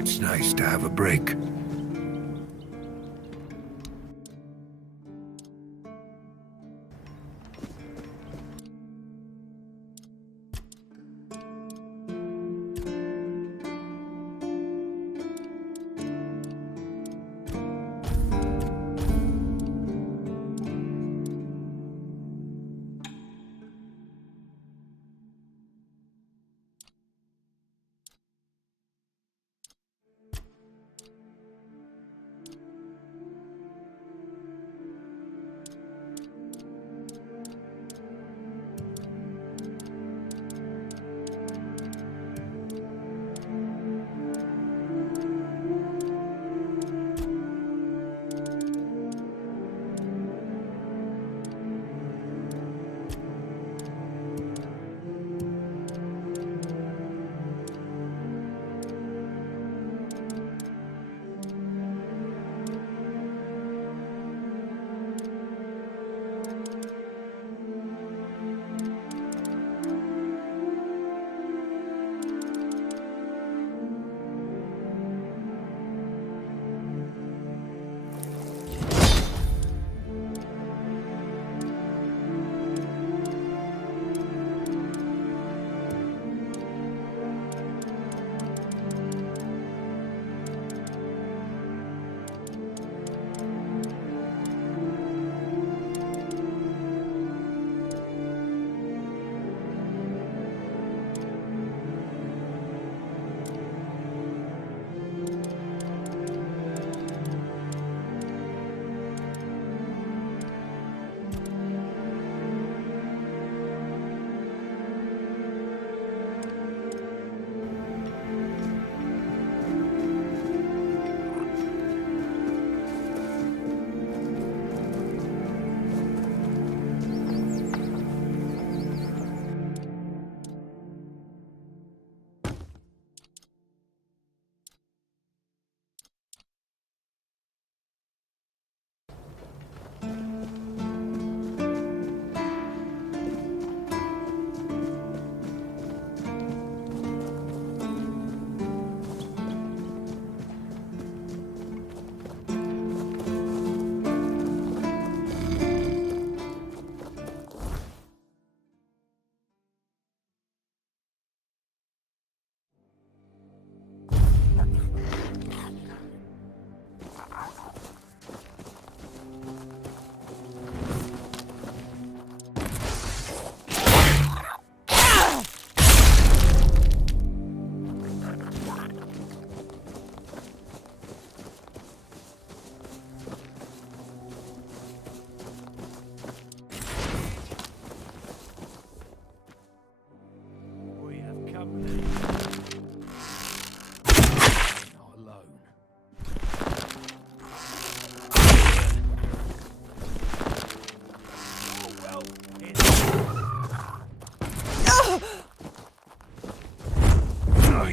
It's nice to have a break.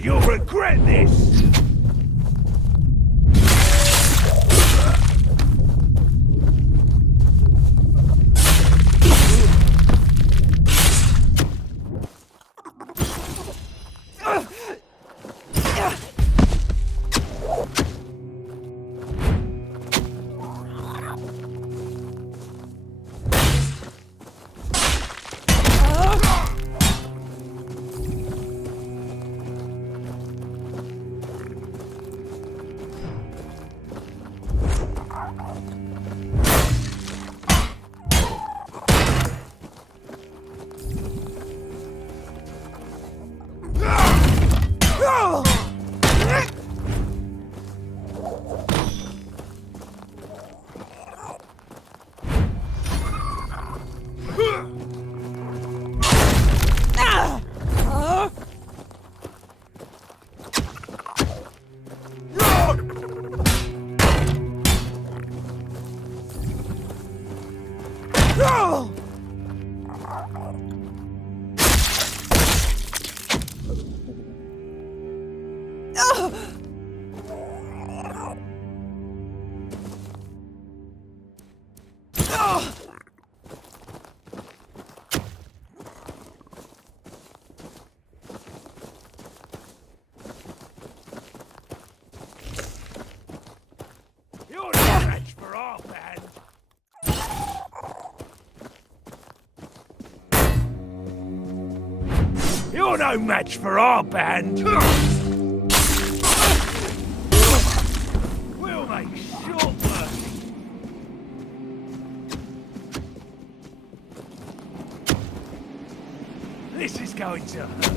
You'll regret this! You're no match for our band. You're no match for our band. We'll make short work. This is going to hurt.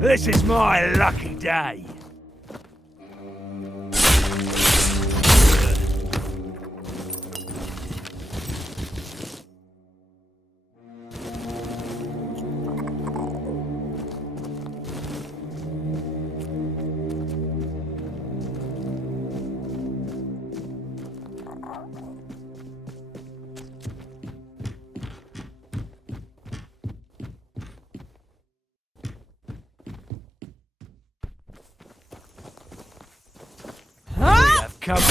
This is my lucky day. Come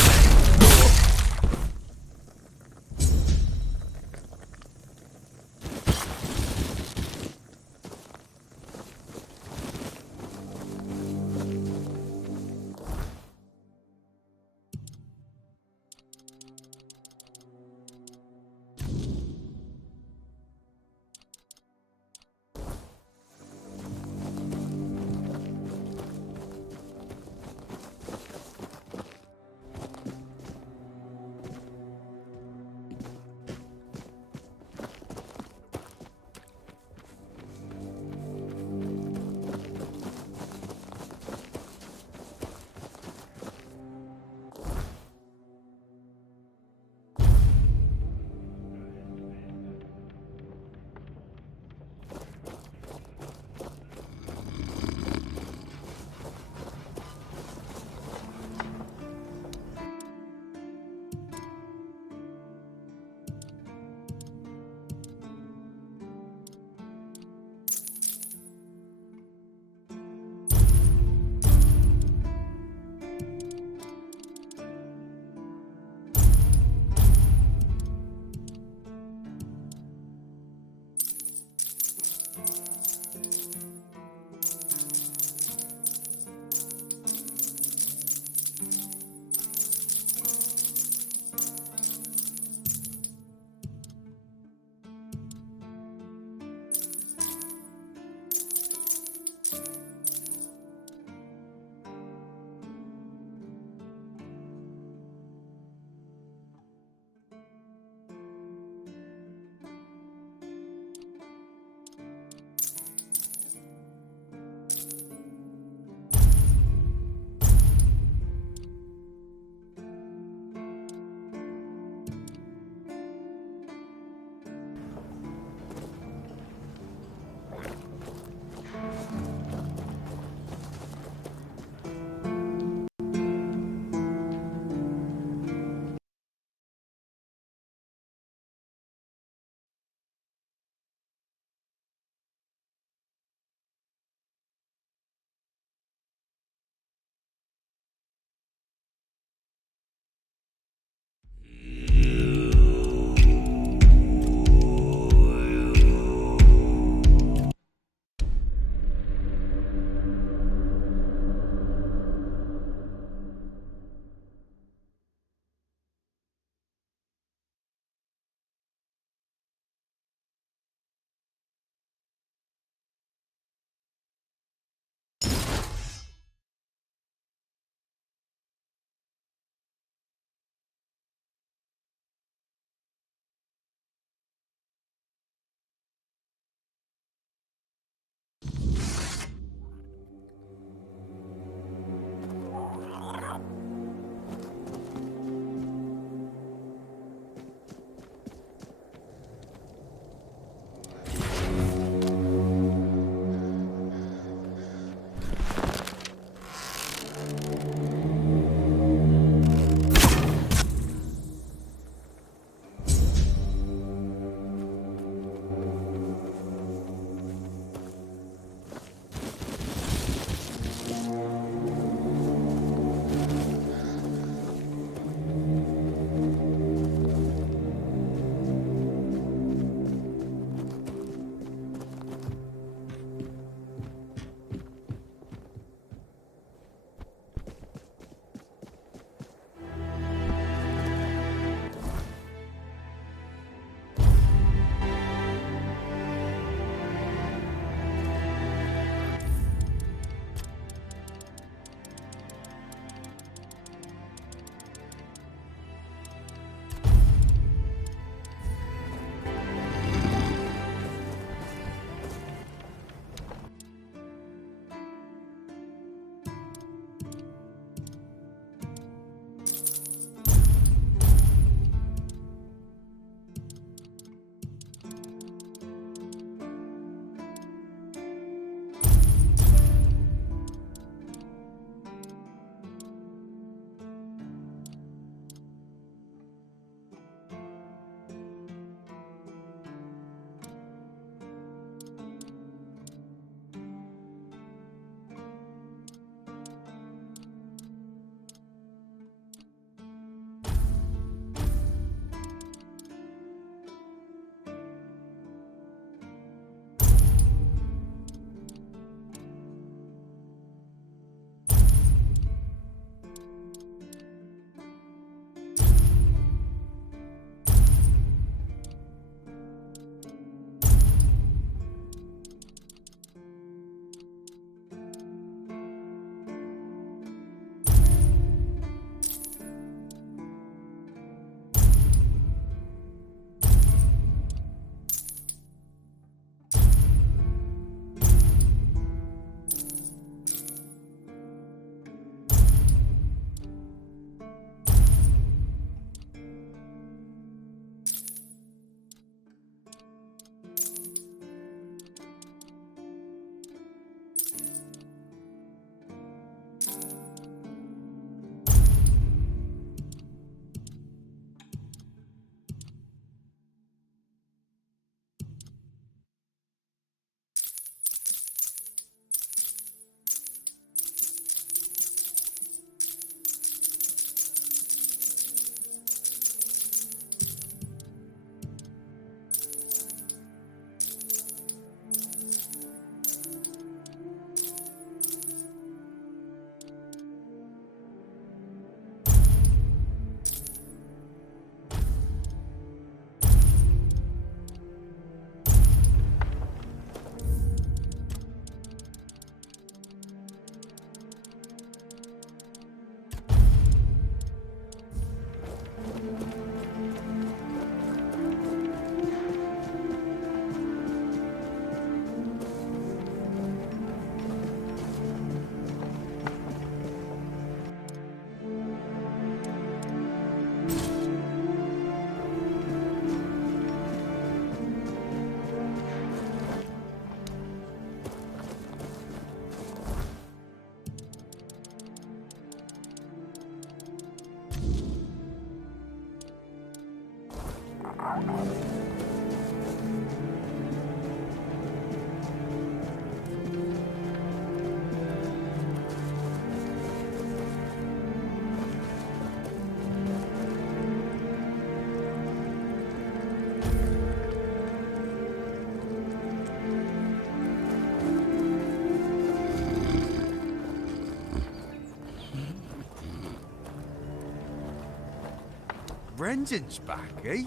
Brendan's back, eh?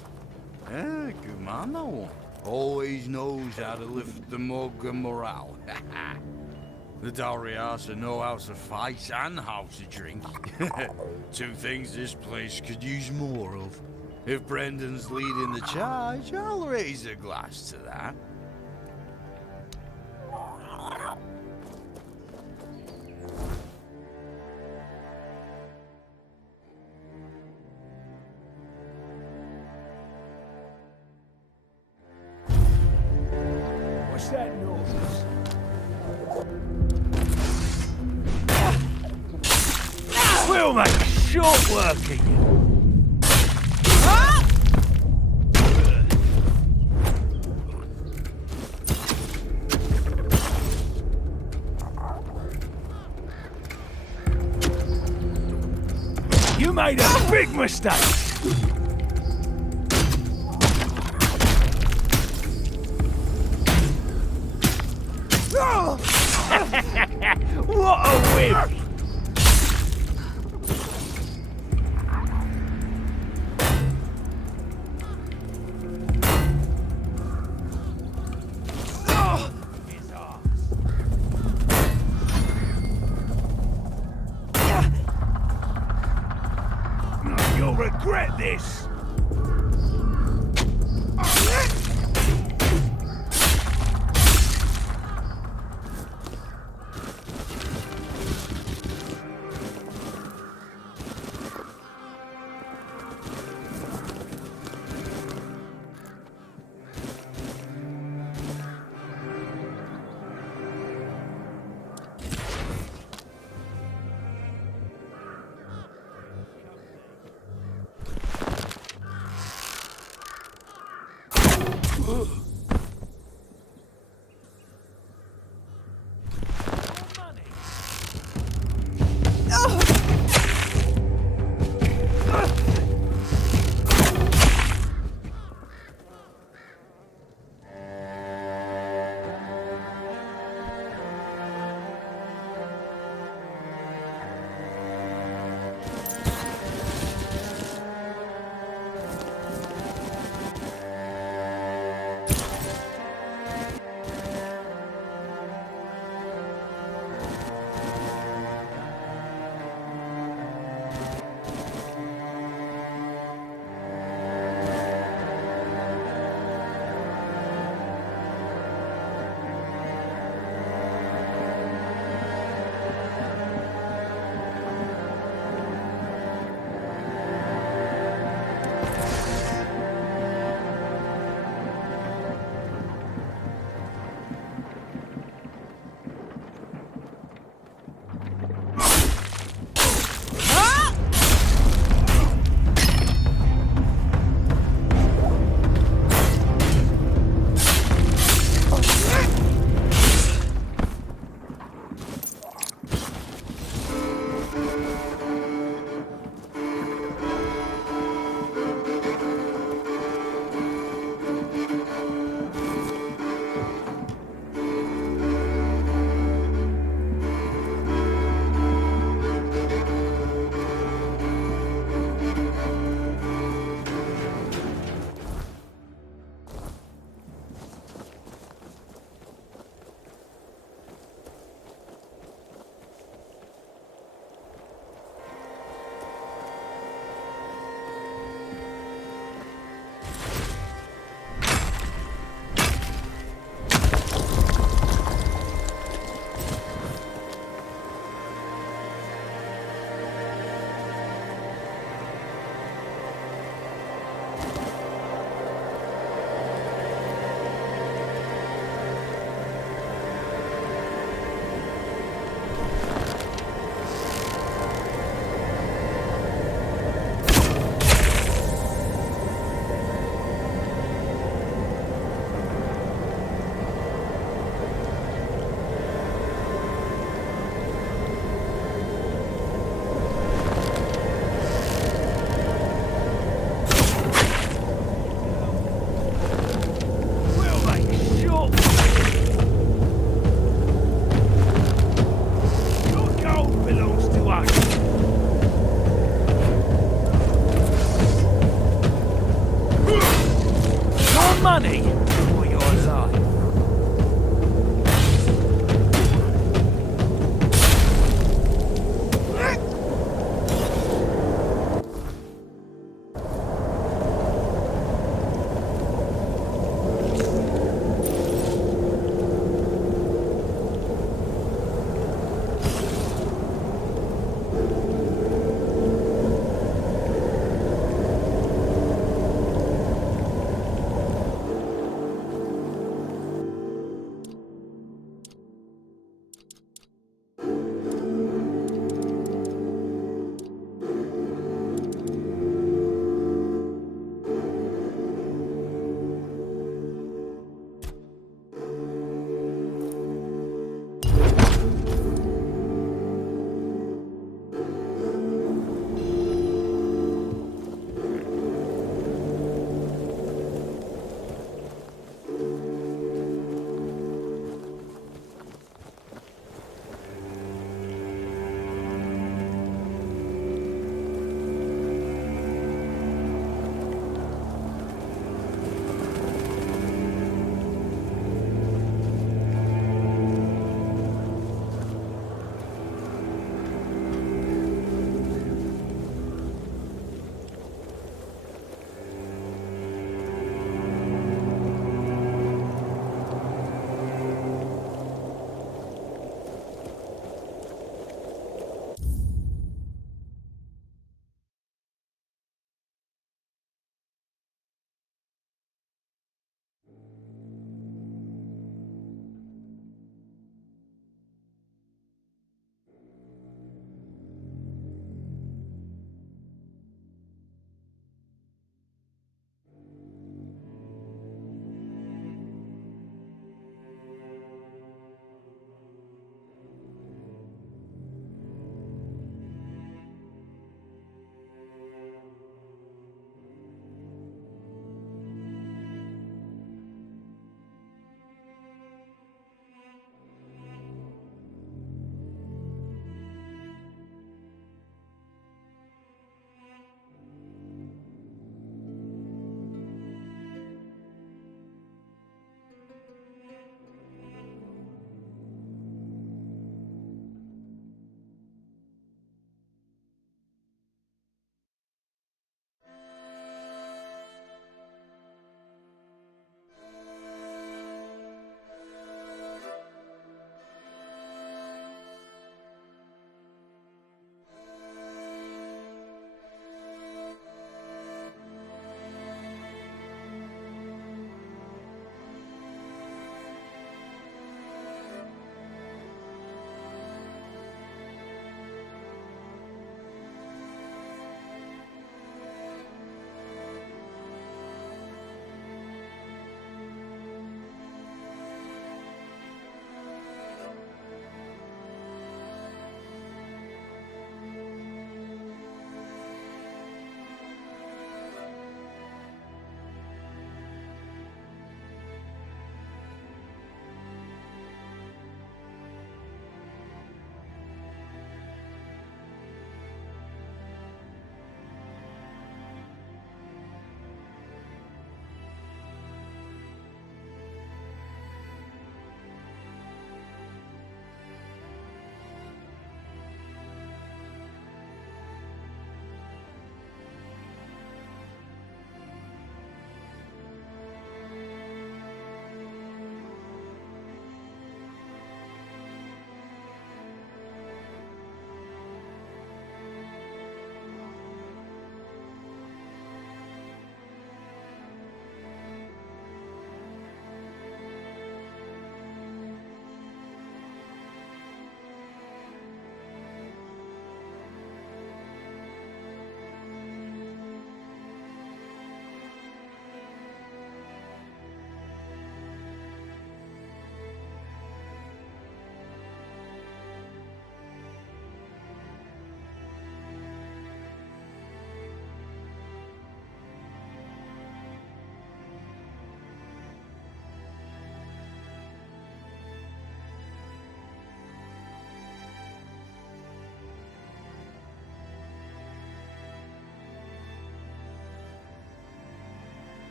Ah, good man, that one. Always knows how to lift the mug and morale. The Dalriasa know how to fight and how to drink. Two things this place could use more of. If Brendan's leading the charge, I'll raise a glass to that. What's that noise? We'll make short work of you. You made a big mistake. What a whim! You'll regret this! money!